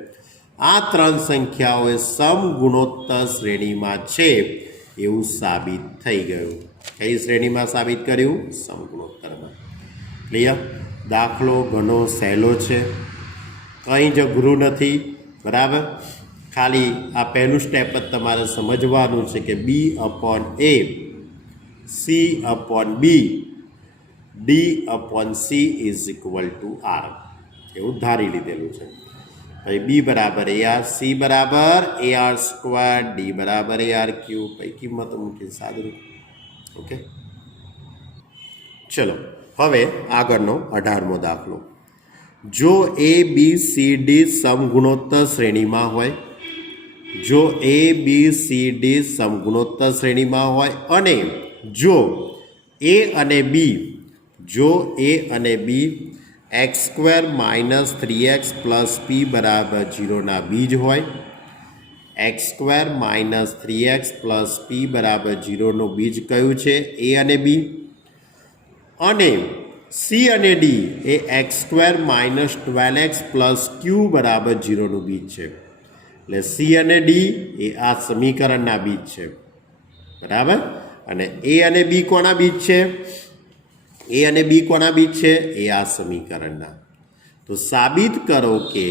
આ ત્રણ સંખ્યાઓ એ સમગુણોત્તર શ્રેણીમાં છે એવું સાબિત થઈ ગયું. કઈ શ્રેણીમાં સાબિત કર્યું? સમગુણોત્તરમાં. ક્લિયર? દાખલો ઘણો સહેલો છે, કંઈ જ અઘરું નથી. બરાબર, ખાલી આ પહેલું સ્ટેપ જ તમારે સમજવાનું છે કે b upon a, c upon b, d upon c is equal to r એવું ધારી લીધેલું છે. ભાઈ બી બરાબર એ આર, સી બરાબર એ આર સ્ક્વેર, ડી બરાબર એ આર ક્યુબ. ભાઈ કિંમતો મૂકી સાદું. ઓકે, ચલો હવે આગળનો 18મો દાખલો. જો એ બી સી ડી સમગુણોત્તર શ્રેણીમાં હોય, જો એ બી સી ડી સમગુણોત્તર શ્રેણીમાં હોય અને જો એ અને b x square minus 3x plus p બરાબર 0ના બીજ હોય, x square minus 3x plus p બરાબર 0નું બીજ કયું છે? એ અને બી. અને સી અને ડી એ x square minus 12x plus q બરાબર 0નું બીજ છે. એટલે સી અને ડી એ આ સમીકરણના બીજ છે. બરાબર, અને એ અને બી કોના બીજ છે? ए અને बी કોના બીજ છે? એ આ સમીકરણના. તો સાબિત કરો કે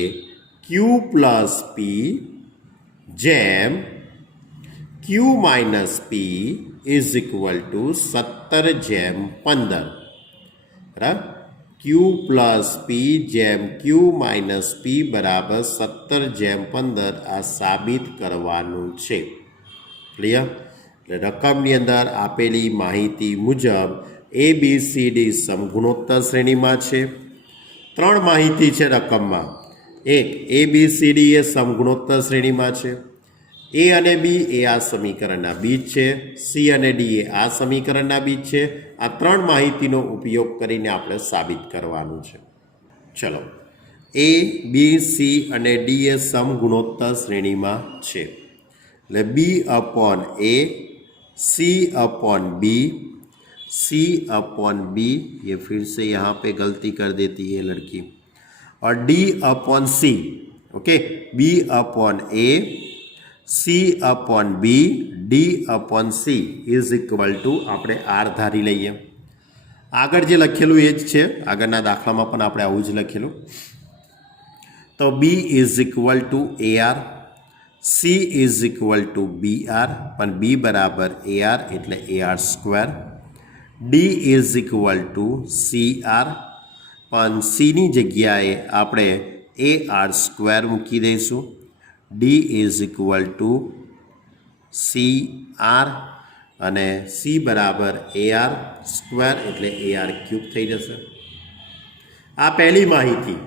ક્યુ પ્લસ પી જેમ q minus p is equal to 17/15. બરાબર, ક્યુ પ્લસ પી જેમ ક્યુ માઇનસ પી બરાબર 17/15 આ સાબિત કરવાનું છે. ક્લિયર? એટલે રકમની અંદર આપેલી માહિતી મુજબ એ બી સી ડી સમગુણોત્તર શ્રેણીમાં છે. 3 માહિતી છે રકમમાં. એક, એ બી સી ડી એ સમગુણોત્તર શ્રેણીમાં છે. એ અને બી એ આ સમીકરણના બીજ છે. સી અને ડી એ આ સમીકરણના બીજ છે. આ 3 માહિતીનો ઉપયોગ કરીને આપણે સાબિત કરવાનું છે. ચલો, એ બી સી અને ડી એ સમગુણોત્તર શ્રેણીમાં છે. એટલે B upon a, c upon B, C upon B, ये फिर से यहाँ पे गलती कर देती है लड़की, और d upon c. Okay, b upon a, c upon b, d upon c is equal to આપણે આર ધારી લઈએ. આગળ જે લખેલું એ જ છે, આગળના દાખલામાં પણ આપણે આવું જ લખેલું. તો b is equal to a r, C is equal to b r, પણ બી બરાબર એ આર એટલે a r square. D is equal to c r, પણ સીની જગ્યાએ આપણે એ આર સ્ક્વેર મૂકી દઈશું. D is equal to c r, અને સી બરાબર એ આર સ્ક્વેર એટલે એ આર ક્યુબ થઈ જશે. આ પહેલી માહિતી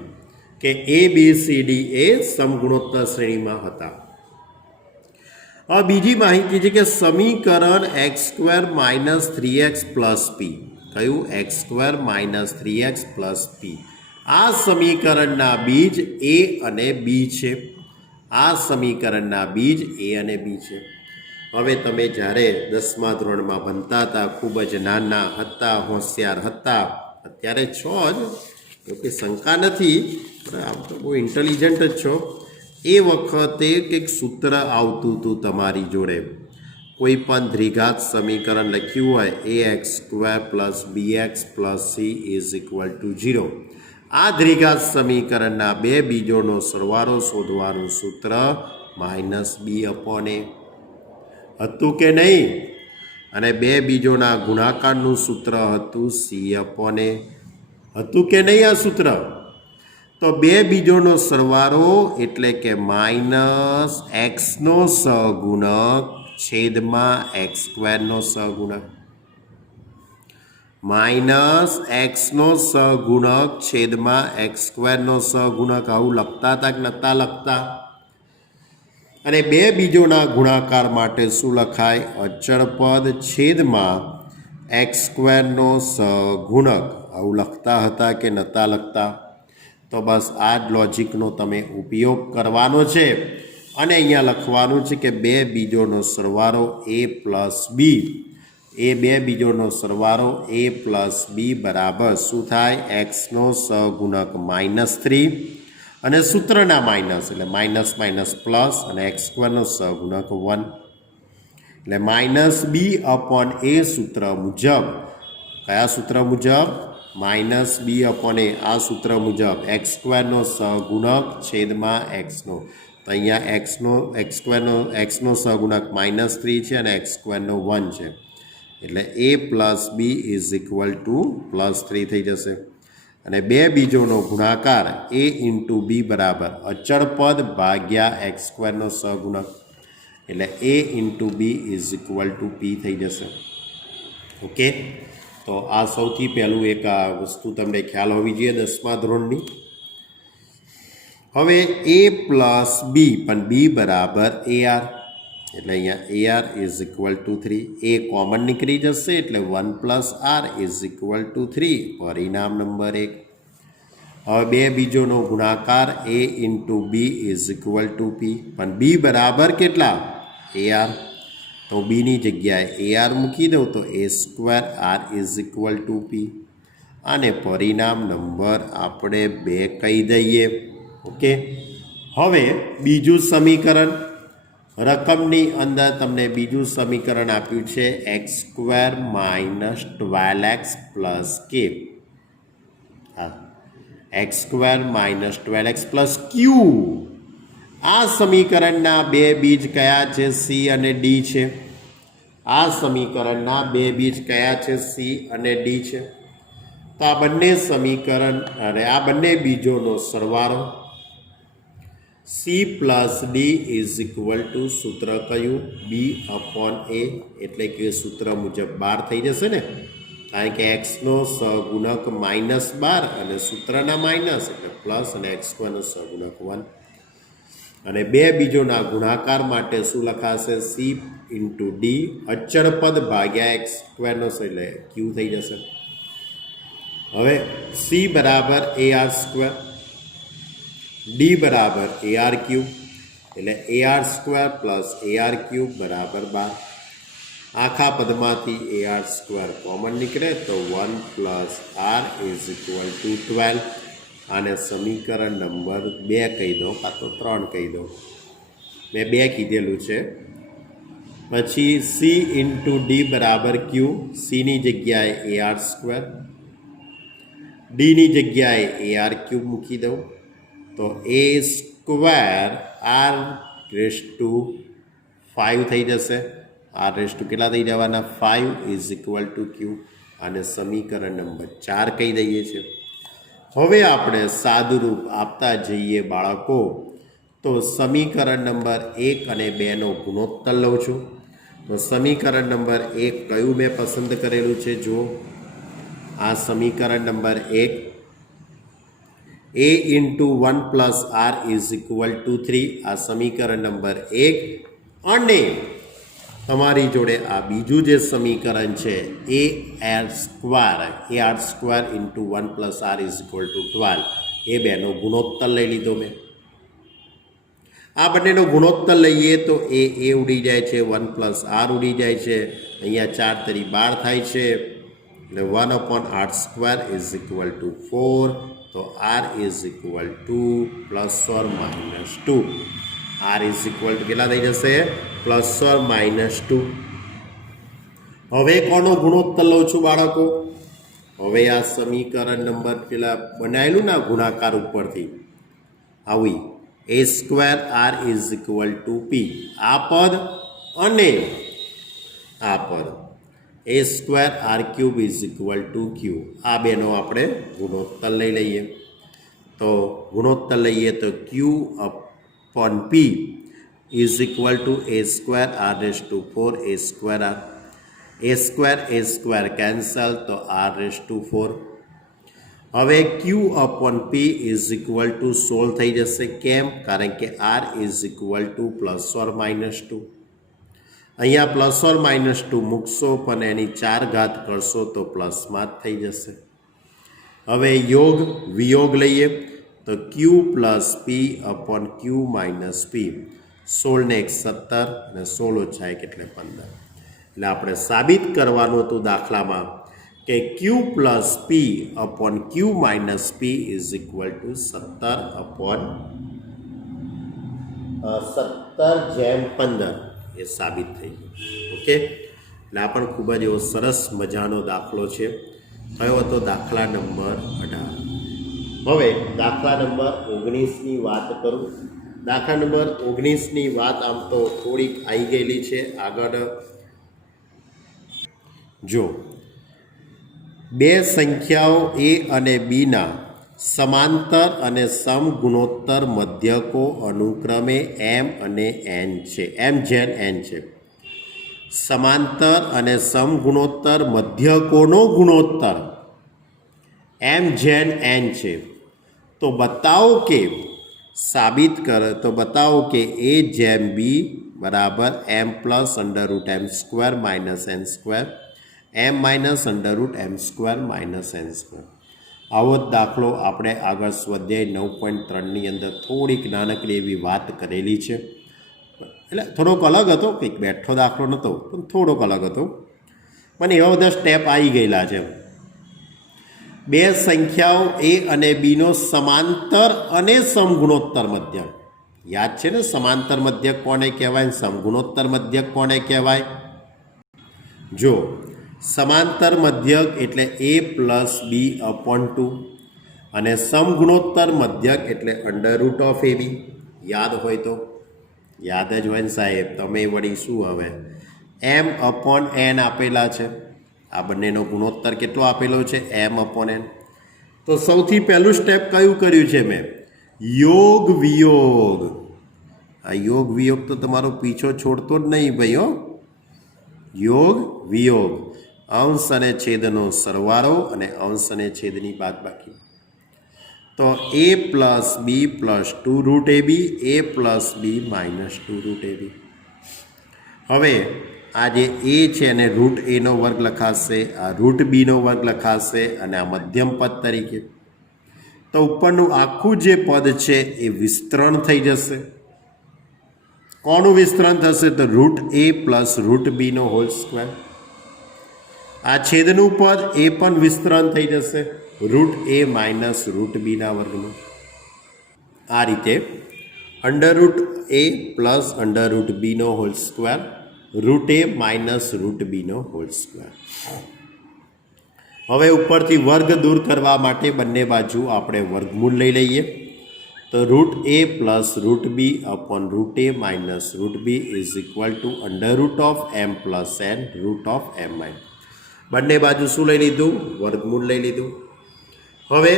કે એ બી સી ડી એ સમગુણોત્તર શ્રેણીમાં હતા. હવે બીજી માહિતી છે કે સમીકરણ x square minus 3x plus p, કયું? X square minus 3x plus p. આ સમીકરણના બીજ એ અને બી છે. આ સમીકરણના બીજ એ અને બી છે. હવે તમે જ્યારે 10મા ધોરણમાં ભણતા હતા, ખૂબ જ નાના હતા, હોશિયાર હતા, અત્યારે છો જ, કે શંકા નથી, આમ તો બહુ ઇન્ટેલિજન્ટ જ છો. એ વખતે કંઈક સૂત્ર આવતું હતું તમારી જોડે. કોઈ પણ દ્વિઘાત સમીકરણ લખ્યું હોય a x square plus b x plus c is equal to 0. આ દ્વિઘાત સમીકરણના બે બીજોનો સરવાળો શોધવાનું સૂત્ર માઇનસ બી અપોન એ હતું કે નહીં? અને બે બીજોના ગુણાકારનું સૂત્ર હતું સી અપોન એ. હતું કે નહીં આ સૂત્ર? તો બે બીજોનો સરવાળો એટલે કે માઇનસ એક્સનો સહગુણક છેદમાં એક્સ સ્ક્વેરનો સહગુણક. માઇનસ એક્સનો સહગુણક છેદમાં એક્સ સ્ક્વેરનો સહગુણક. આવું લખતા હતા કે નહોતા લખતા? અને બે બીજોના ગુણાકાર માટે શું લખાય? અચળ પદ છેદમાં એક્સ સ્ક્વેરનો સહગુણક. આવું લખતા હતા કે નહોતા લખતા? તો બસ આ જ લોજિકનો તમે ઉપયોગ કરવાનો છે અને અહીંયા લખવાનું છે કે બે બીજોનો સરવાળો એ પ્લસ બી, એ બે બીજોનો સરવાળો એ પ્લસ બી બરાબર શું થાય? એક્સનો સહગુણક -3 અને સૂત્રના માઇનસ એટલે માઇનસ માઇનસ પ્લસ અને એક્સ સ્ક્વેરનો સહગુણક 1 એટલે માઇનસ બી અપોન એ સૂત્ર મુજબ. કયા સૂત્ર મુજબ? માઇનસ બી અપોન એ. આ સૂત્ર મુજબ એક્સ સ્ક્વેરનો સહગુણક છેદમાં એક્સનો. તો અહીંયા એક્સનો સહગુણક -3 છે અને એક્સ સ્ક્વેરનો 1 છે. એટલે a plus b is equal to +3 થઈ જશે. અને બે બીજોનો ગુણાકાર એ ઇન્ટુ બી બરાબર અચળ પદ ભાગ્યા એક્સ સ્ક્વેરનો સહગુણક એટલે a into B is equal to p થઈ જશે. ઓકે, તો આ સૌથી પહેલું એક આ વસ્તુ તમને ખ્યાલ હોવી જોઈએ 10મા ધોરણની. હવે એ પ્લસ બી, પણ બી બરાબર એ આર એટલે અહીંયા A R is equal to 3. A common નીકળી જશે એટલે 1 plus R is equal to 3. પરિણામ નંબર 1. હવે બે બીજોનો ગુણાકાર A into B is equal to P, પણ બી બરાબર કેટલા? A R. તો બીની જગ્યાએ એ આર મૂકી દઉં તો A square R is equal to P. અને પરિણામ નંબર આપણે 2 કહી દઈએ. ઓકે, હવે બીજું સમીકરણ રકમની અંદર તમને બીજું સમીકરણ આપ્યું છે x² - 12x + k. હા, x² - 12x + q. આ સમીકરણના બે બીજ કયા છે? c અને d છે. આ સમીકરણના બે બીજ કયા છે? c અને d છે. તો આ બંને સમીકરણ અને આ બંને બીજોનો સરવાળો c + d = સૂત્ર કયું? b/a, એટલે કે સૂત્ર મુજબ 12 થઈ જશે ને, કારણ કે એક્સનો સહગુણક -12 અને સૂત્રના માઇનસ એટલે પ્લસ અને x² નો સહગુણક 1. અને બે બીજોના ગુણાકાર માટે શું લખાશે? c × d અચળ પદ ભાગ્યા x² નો એટલે q થઈ જશે. હવે c = ar², d = ar3, એટલે ar² + ar3 = 12. આખા પદમાંથી ar² કોમન નીકળે તો 1 + r = 12. આને સમીકરણ નંબર 2 કહી દો, કાં તો 3 કહી દો. મેં 2 કીધેલું છે. પછી c × d = q. cની જગ્યાએ ar², dની જગ્યાએ ar3 મૂકી દઉં તો a² r5 થઈ જશે. r કેટલા થઈ જવાના? 5 = q. અને સમીકરણ નંબર 4 કહી દઈએ છીએ. હવે આપણે સાદુરૂપ આપતા જઈએ બાળકો. તો સમીકરણ નંબર 1 અને 2નો ગુણોત્તર લઉં છું. તો સમીકરણ નંબર 1 કયું મેં પસંદ કરેલું છે? જુઓ, આ સમીકરણ નંબર 1, a × 1 + r = 3. આ સમીકરણ નંબર 1. અને તમારી જોડે આ બીજું જે સમીકરણ છે ar² × 1 + r = 12. એ બેનો ગુણોત્તર લઈ લીધો મેં. આ બંનેનો ગુણોત્તર લઈએ તો એ ઉડી જાય છે, 1 + r ઉડી જાય છે. અહીંયા 4 × 3 = 12 થાય છે, એટલે 1/r² = 4. તો r = ±2. r કેટલા થઈ જશે? ±2. હવે કોનો ગુણોત્તર લઉં છું બાળકો? હવે આ સમીકરણ નંબર પેલા બનાવેલું ને ગુણાકાર ઉપરથી આવી a² r = p. આ પદ અને આ પદ a² r³ = q. આ બેનો આપણે ગુણોત્તર લઈ લઈએ. તો ગુણોત્તર લઈએ તો q/p = a² r/4 a², cancel તો r/4. હવે q/p = 16 થઈ જશે. કેમ? કારણ કે r = ±2. અહીંયા ±2 મૂકશો પણ એની 4 ઘાત કરશો તો પ્લસમાં જ થઈ જશે. હવે યોગ વિયોગ લઈએ તો q + p/q - p. 16 ને 1 17 અને 16 ઓછા 1 એટલે 15. એટલે આપણે સાબિત કરવાનું હતું દાખલામાં કે q + p/q - p = 17/15. એ સાબિત થઈ ગયું. ઓકે, એટલે આ પણ ખૂબ જ એવો સરસ મજાનો દાખલો છે. કયો હતો? દાખલા નંબર 18. હવે દાખલા નંબર 19ની વાત કરું. દાખલા નંબર 19ની વાત આમ તો થોડીક આવી ગયેલી છે. આગળ જો બે સંખ્યાઓ a અને bના સમાંતર અને સમગુણોત્તર મધ્યકો અનુક્રમે m અને n છે. m/n છે. સમાંતર અને સમગુણોત્તર મધ્યકોનો ગુણોત્તર m/n છે. તો બતાવો કે સાબિત કરે તો બતાવો કે a/b = m + √m² - n², m - √m² - n². આવો જ દાખલો આપણે આગળ સ્વાધ્યાય 9.3ની અંદર થોડીક નાનકડી એવી વાત કરેલી છે. એટલે થોડોક અલગ હતો, કંઈક બેઠો દાખલો નહોતો પણ થોડોક અલગ હતો. પણ એવા બધા સ્ટેપ આવી ગયેલા છે. બે સંખ્યાઓ a અને bનો સમાંતર અને સમગુણોત્તર મધ્યક. याद है ने समांतर मध्यक कोने कहेवाय समगुणोत्तर मध्यक कोने कहेवाय जो समांतर मध्यक एटले a + b/2 અને સમગુણોત્તર મધ્યક એટલે √(ab) યાદ હોય તો યાદ જ હોય ને સાહેબ તમે વળી શું હવે m/n આપેલા છે આ બંનેનો ગુણોત્તર કેટલો આપેલો છે m/n તો સૌથી પહેલું સ્ટેપ કયું કર્યું છે મેં યોગ વિયોગ આ યોગ વિયોગ તો તમારો પીછો છોડતો જ નહીં ભાઈ હો યોગ વિયોગ અંશ અને છેદનો સરવાળો અને અંશ અને છેદની બાદબાકી तो a + b + 2√ab a + b - 2√ab હવે આ જે a છે એને √a નો વર્ગ લખાશે આ √b નો વર્ગ લખાશે અને આ મધ્યમ પદ તરીકે તો ઉપરનું આખું જે પદ છે એ વિસ્તરણ થઈ જશે કોનું વિસ્તરણ થશે તો √a + √b નો હોલ સ્ક્વેર આ છેદનું પદ એ પણ વિસ્તરણ થઈ જશે √a - √b ના વર્ગનું આ રીતે √a + √b નો હોલ સ્ક્વેર √a - √b નો હોલ સ્ક્વેર હવે ઉપરથી વર્ગ દૂર કરવા માટે બંને બાજુ આપણે વર્ગમૂળ લઈ લઈએ તો √a + √b upon √a - √b is equal to √m + n √m બંને બાજુ શું લઈ લીધું વર્ગમૂળ લઈ લીધું હવે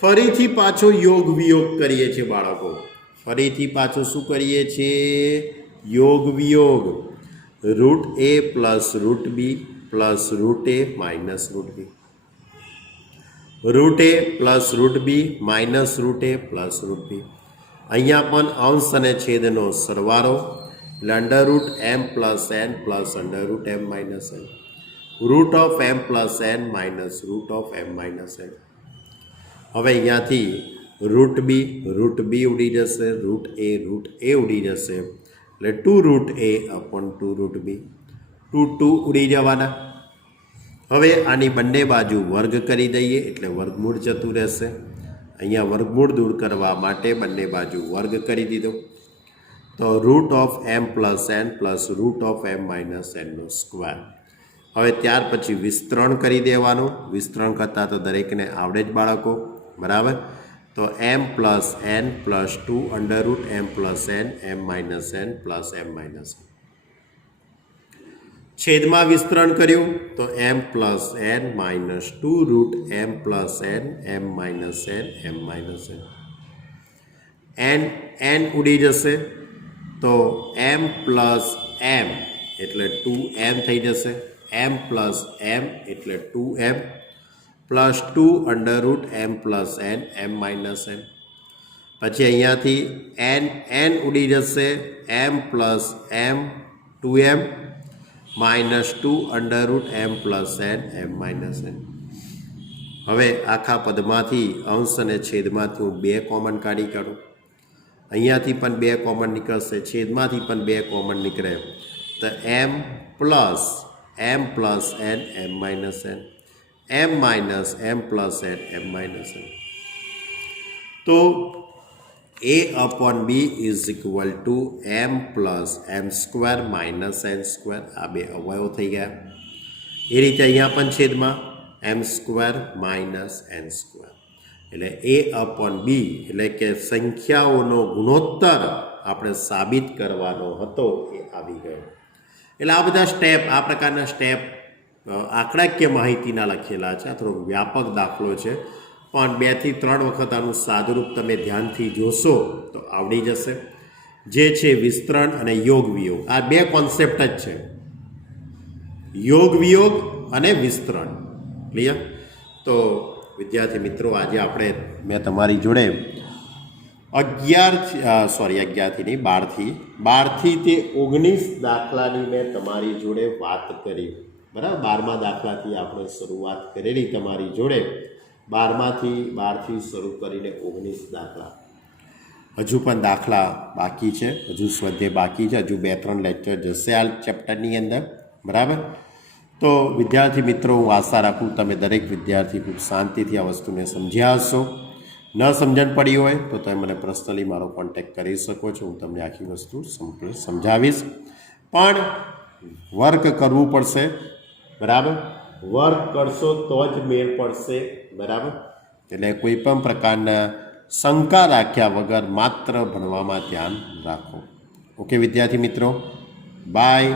ફરીથી પાછો યોગ વિયોગ કરીએ છીએ બાળકો ફરીથી પાછો શું કરીએ છીએ યોગ વિયોગ √a + √b + √a - √b √a + √b - √a + √b અહીંયા પણ અંશ અને છેદનો સરવાળો એટલે √m + n + √m - n √m + n - √m - n હવે અહીંયાથી √b ઉડી જશે √a ઉડી જશે એટલે 2√a/2√b 2 ઉડી જવાના હવે આની બંને બાજુ વર્ગ કરી દઈએ એટલે વર્ગમૂળ જતું રહેશે અહીંયા વર્ગમૂળ દૂર કરવા માટે બંને બાજુ વર્ગ કરી દીધો તો √m + n + √m - n નો સ્ક્વેર હવે ત્યાર પછી વિસ્તરણ કરી દેવાનું વિસ્તરણ કરતાં તો દરેકને આવડે જ બાળકો બરાબર તો m + n + 2 √m + n m - n + m - n છેદમાં વિસ્તરણ કર્યું તો m + n - 2 √m + n m - n m - n ઉડી જશે તો m + m એટલે 2m થઈ જશે m + m એટલે 2m + 2 √m + n m - n પછી અહીંયાથી n ઉડી જશે m + m 2m - 2 √m + n m - n હવે આખા પદમાંથી અંશ અને છેદમાંથી હું 2 કોમન કાઢી કાઢું અહીંયાથી પણ 2 કોમન નીકળશે છેદમાંથી પણ 2 કોમન નીકળે તો m + n m - n m - m + n m - n તો a/b is equal to m + m² - n² આ બે અવયવ થઈ ગયા એ રીતે અહીંયા પણ છેદમાં m² - n² એટલે a/b એટલે કે સંખ્યાઓનો ગુણોત્તર આપણે સાબિત કરવાનો હતો એ આવી ગયો એટલે આ બધા સ્ટેપ આ પ્રકારના સ્ટેપ આંકડાકીય માહિતીના લખેલા છે આ થોડો વ્યાપક દાખલો છે પણ 2 થી 3 વખત આનું સાદુરૂપ તમે ધ્યાનથી જોશો તો આવડી જશે જે છે વિસ્તરણ અને યોગ વિયોગ આ 2 કોન્સેપ્ટ જ છે યોગ વિયોગ અને વિસ્તરણ ક્લિયર તો વિદ્યાર્થી મિત્રો આજે આપણે મેં તમારી જોડે 11થી નહીં 12થી તે 19 દાખલાની મેં તમારી જોડે વાત કરી બરાબર 12મા દાખલાથી આપણે શરૂઆત કરેલી તમારી જોડે 12થી શરૂ કરીને 19 દાખલા હજુ પણ દાખલા બાકી છે હજુ સ્વાધ્યાય બાકી છે હજુ 2-3 લેક્ચર જશે આ ચેપ્ટરની અંદર બરાબર તો વિદ્યાર્થી મિત્રો હું આશા રાખું તમે દરેક વિદ્યાર્થી ખૂબ શાંતિથી આ વસ્તુને સમજ્યા હશો ન સમજણ પડી હોય તો તમે મને પર્સનલી મારો કોન્ટેક્ટ કરી શકો છો. હું તમને આખી વસ્તુ સમજાવીશ. પણ વર્ક કરવું પડશે, બરાબર. વર્ક કરશો તો જ મેળ પડશે, બરાબર. એટલે કોઈ પણ પ્રકારના શંકા રાખ્યા વગર માત્ર ભણવામાં ધ્યાન રાખો. ઓકે વિદ્યાર્થી મિત્રો, બાય.